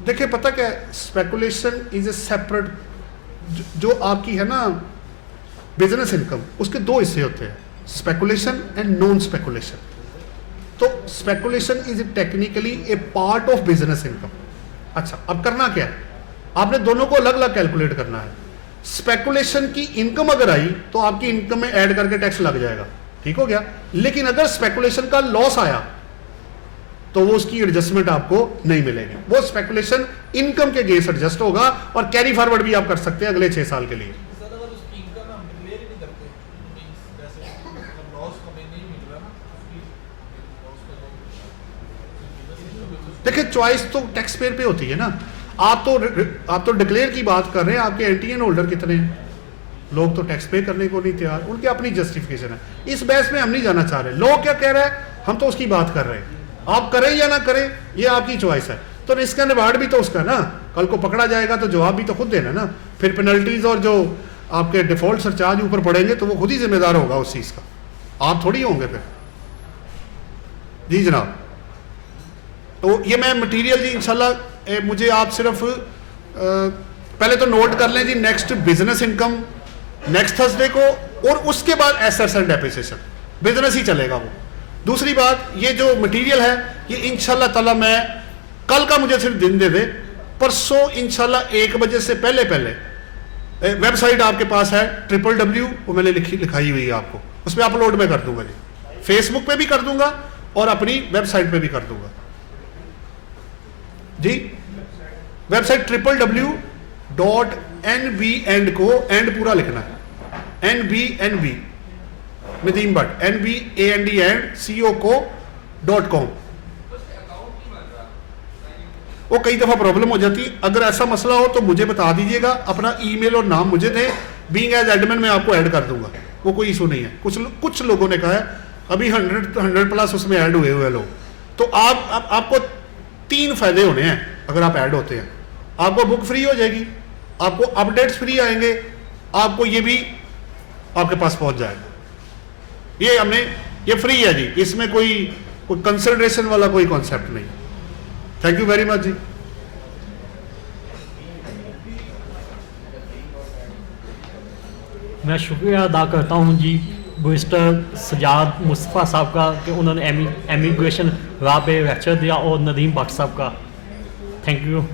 देखिए, पता क्या है, स्पेकुलेशन इज ए सेपरेट, जो आपकी है ना बिजनेस इनकम, उसके 2 हिस्से होते हैं, स्पेकुलेशन एंड नॉन स्पेकुलेशन। तो speculation is technically A part of business income, अच्छा, अब करना क्या है, आपने दोनों को अलग अलग कैलकुलेट करना है। स्पेकुलेशन की इनकम अगर आई तो आपकी इनकम में ऐड करके टैक्स लग जाएगा, ठीक हो गया। लेकिन अगर स्पेकुलेशन का लॉस आया तो वो उसकी एडजस्टमेंट आपको नहीं मिलेगी, वो स्पेकुलेशन इनकम के अगेंस्ट एडजस्ट होगा और कैरी फॉरवर्ड भी आप कर सकते हैं अगले 6 साल के लिए। देखिए चॉइस तो टैक्स पेयर पे होती है ना, आप तो डिक्लेयर की बात कर रहे हैं, आपके एनटीएन होल्डर कितने हैं, लोग तो टैक्स पे करने को नहीं तैयार, उनकी अपनी जस्टिफिकेशन है, इस बहस में हम नहीं जाना चाह रहे। लोग क्या कह रहे हैं, हम तो उसकी बात कर रहे हैं, आप करें या ना करें ये आपकी चॉइस है। तो रिस्क एंड रिवार्ड भी तो उसका ना, कल को पकड़ा जाएगा तो जवाब भी तो खुद देना ना, फिर पेनल्टीज और जो आपके डिफॉल्ट सरचार्ज ऊपर पड़ेंगे तो वो खुद ही जिम्मेदार होगा उस चीज़ का, आप थोड़ी होंगे फिर। जी जनाब, तो ये मैं मटेरियल जी इंशाल्लाह मुझे आप सिर्फ पहले तो नोट कर लें जी, next business income next Thursday को, और उसके बाद एसेट्स एंड डेप्रिसिएशन, बिजनेस ही चलेगा वो। दूसरी बात, ये जो मटेरियल है ये इंशाल्लाह ताला मैं कल का मुझे सिर्फ दिन दे दे, परसों इंशाल्लाह 1 बजे से पहले वेबसाइट आपके पास है www, वो मैंने लिखाई हुई है आपको, उस पर अपलोड मैं कर दूंगा जी, फेसबुक पे भी कर दूंगा और अपनी वेबसाइट पे भी कर दूंगा जी। वेबसाइट www.nb को एंड पूरा लिखना है, NB नदीम भट्ट NBAND.co.com। वो कई दफ़ा प्रॉब्लम हो जाती है, अगर ऐसा मसला हो तो मुझे बता दीजिएगा, अपना ईमेल और नाम मुझे दें, बीइंग एज एडमिन मैं आपको ऐड कर दूंगा, वो कोई इशू नहीं है। कुछ लोगों ने कहा है अभी 100+ उसमें ऐड हुए लोग, तो आपको 3 फायदे होने हैं अगर आप ऐड होते हैं। आपको बुक फ्री हो जाएगी, आपको अपडेट्स फ्री आएंगे, आपको ये भी आपके पास पहुंच जाएगा। ये फ्री है जी, इसमें कोई कंसिडरेशन वाला कोई कॉन्सेप्ट नहीं। थैंक यू वेरी मच जी। मैं शुक्रिया अदा करता हूँ जी बैरिस्टर सजाद मुस्तफ़ा साहब का कि उन्होंने एमिग्रेशन लॉ पे लेक्चर दिया, और नदीम भट्ट साहब का। Thank you.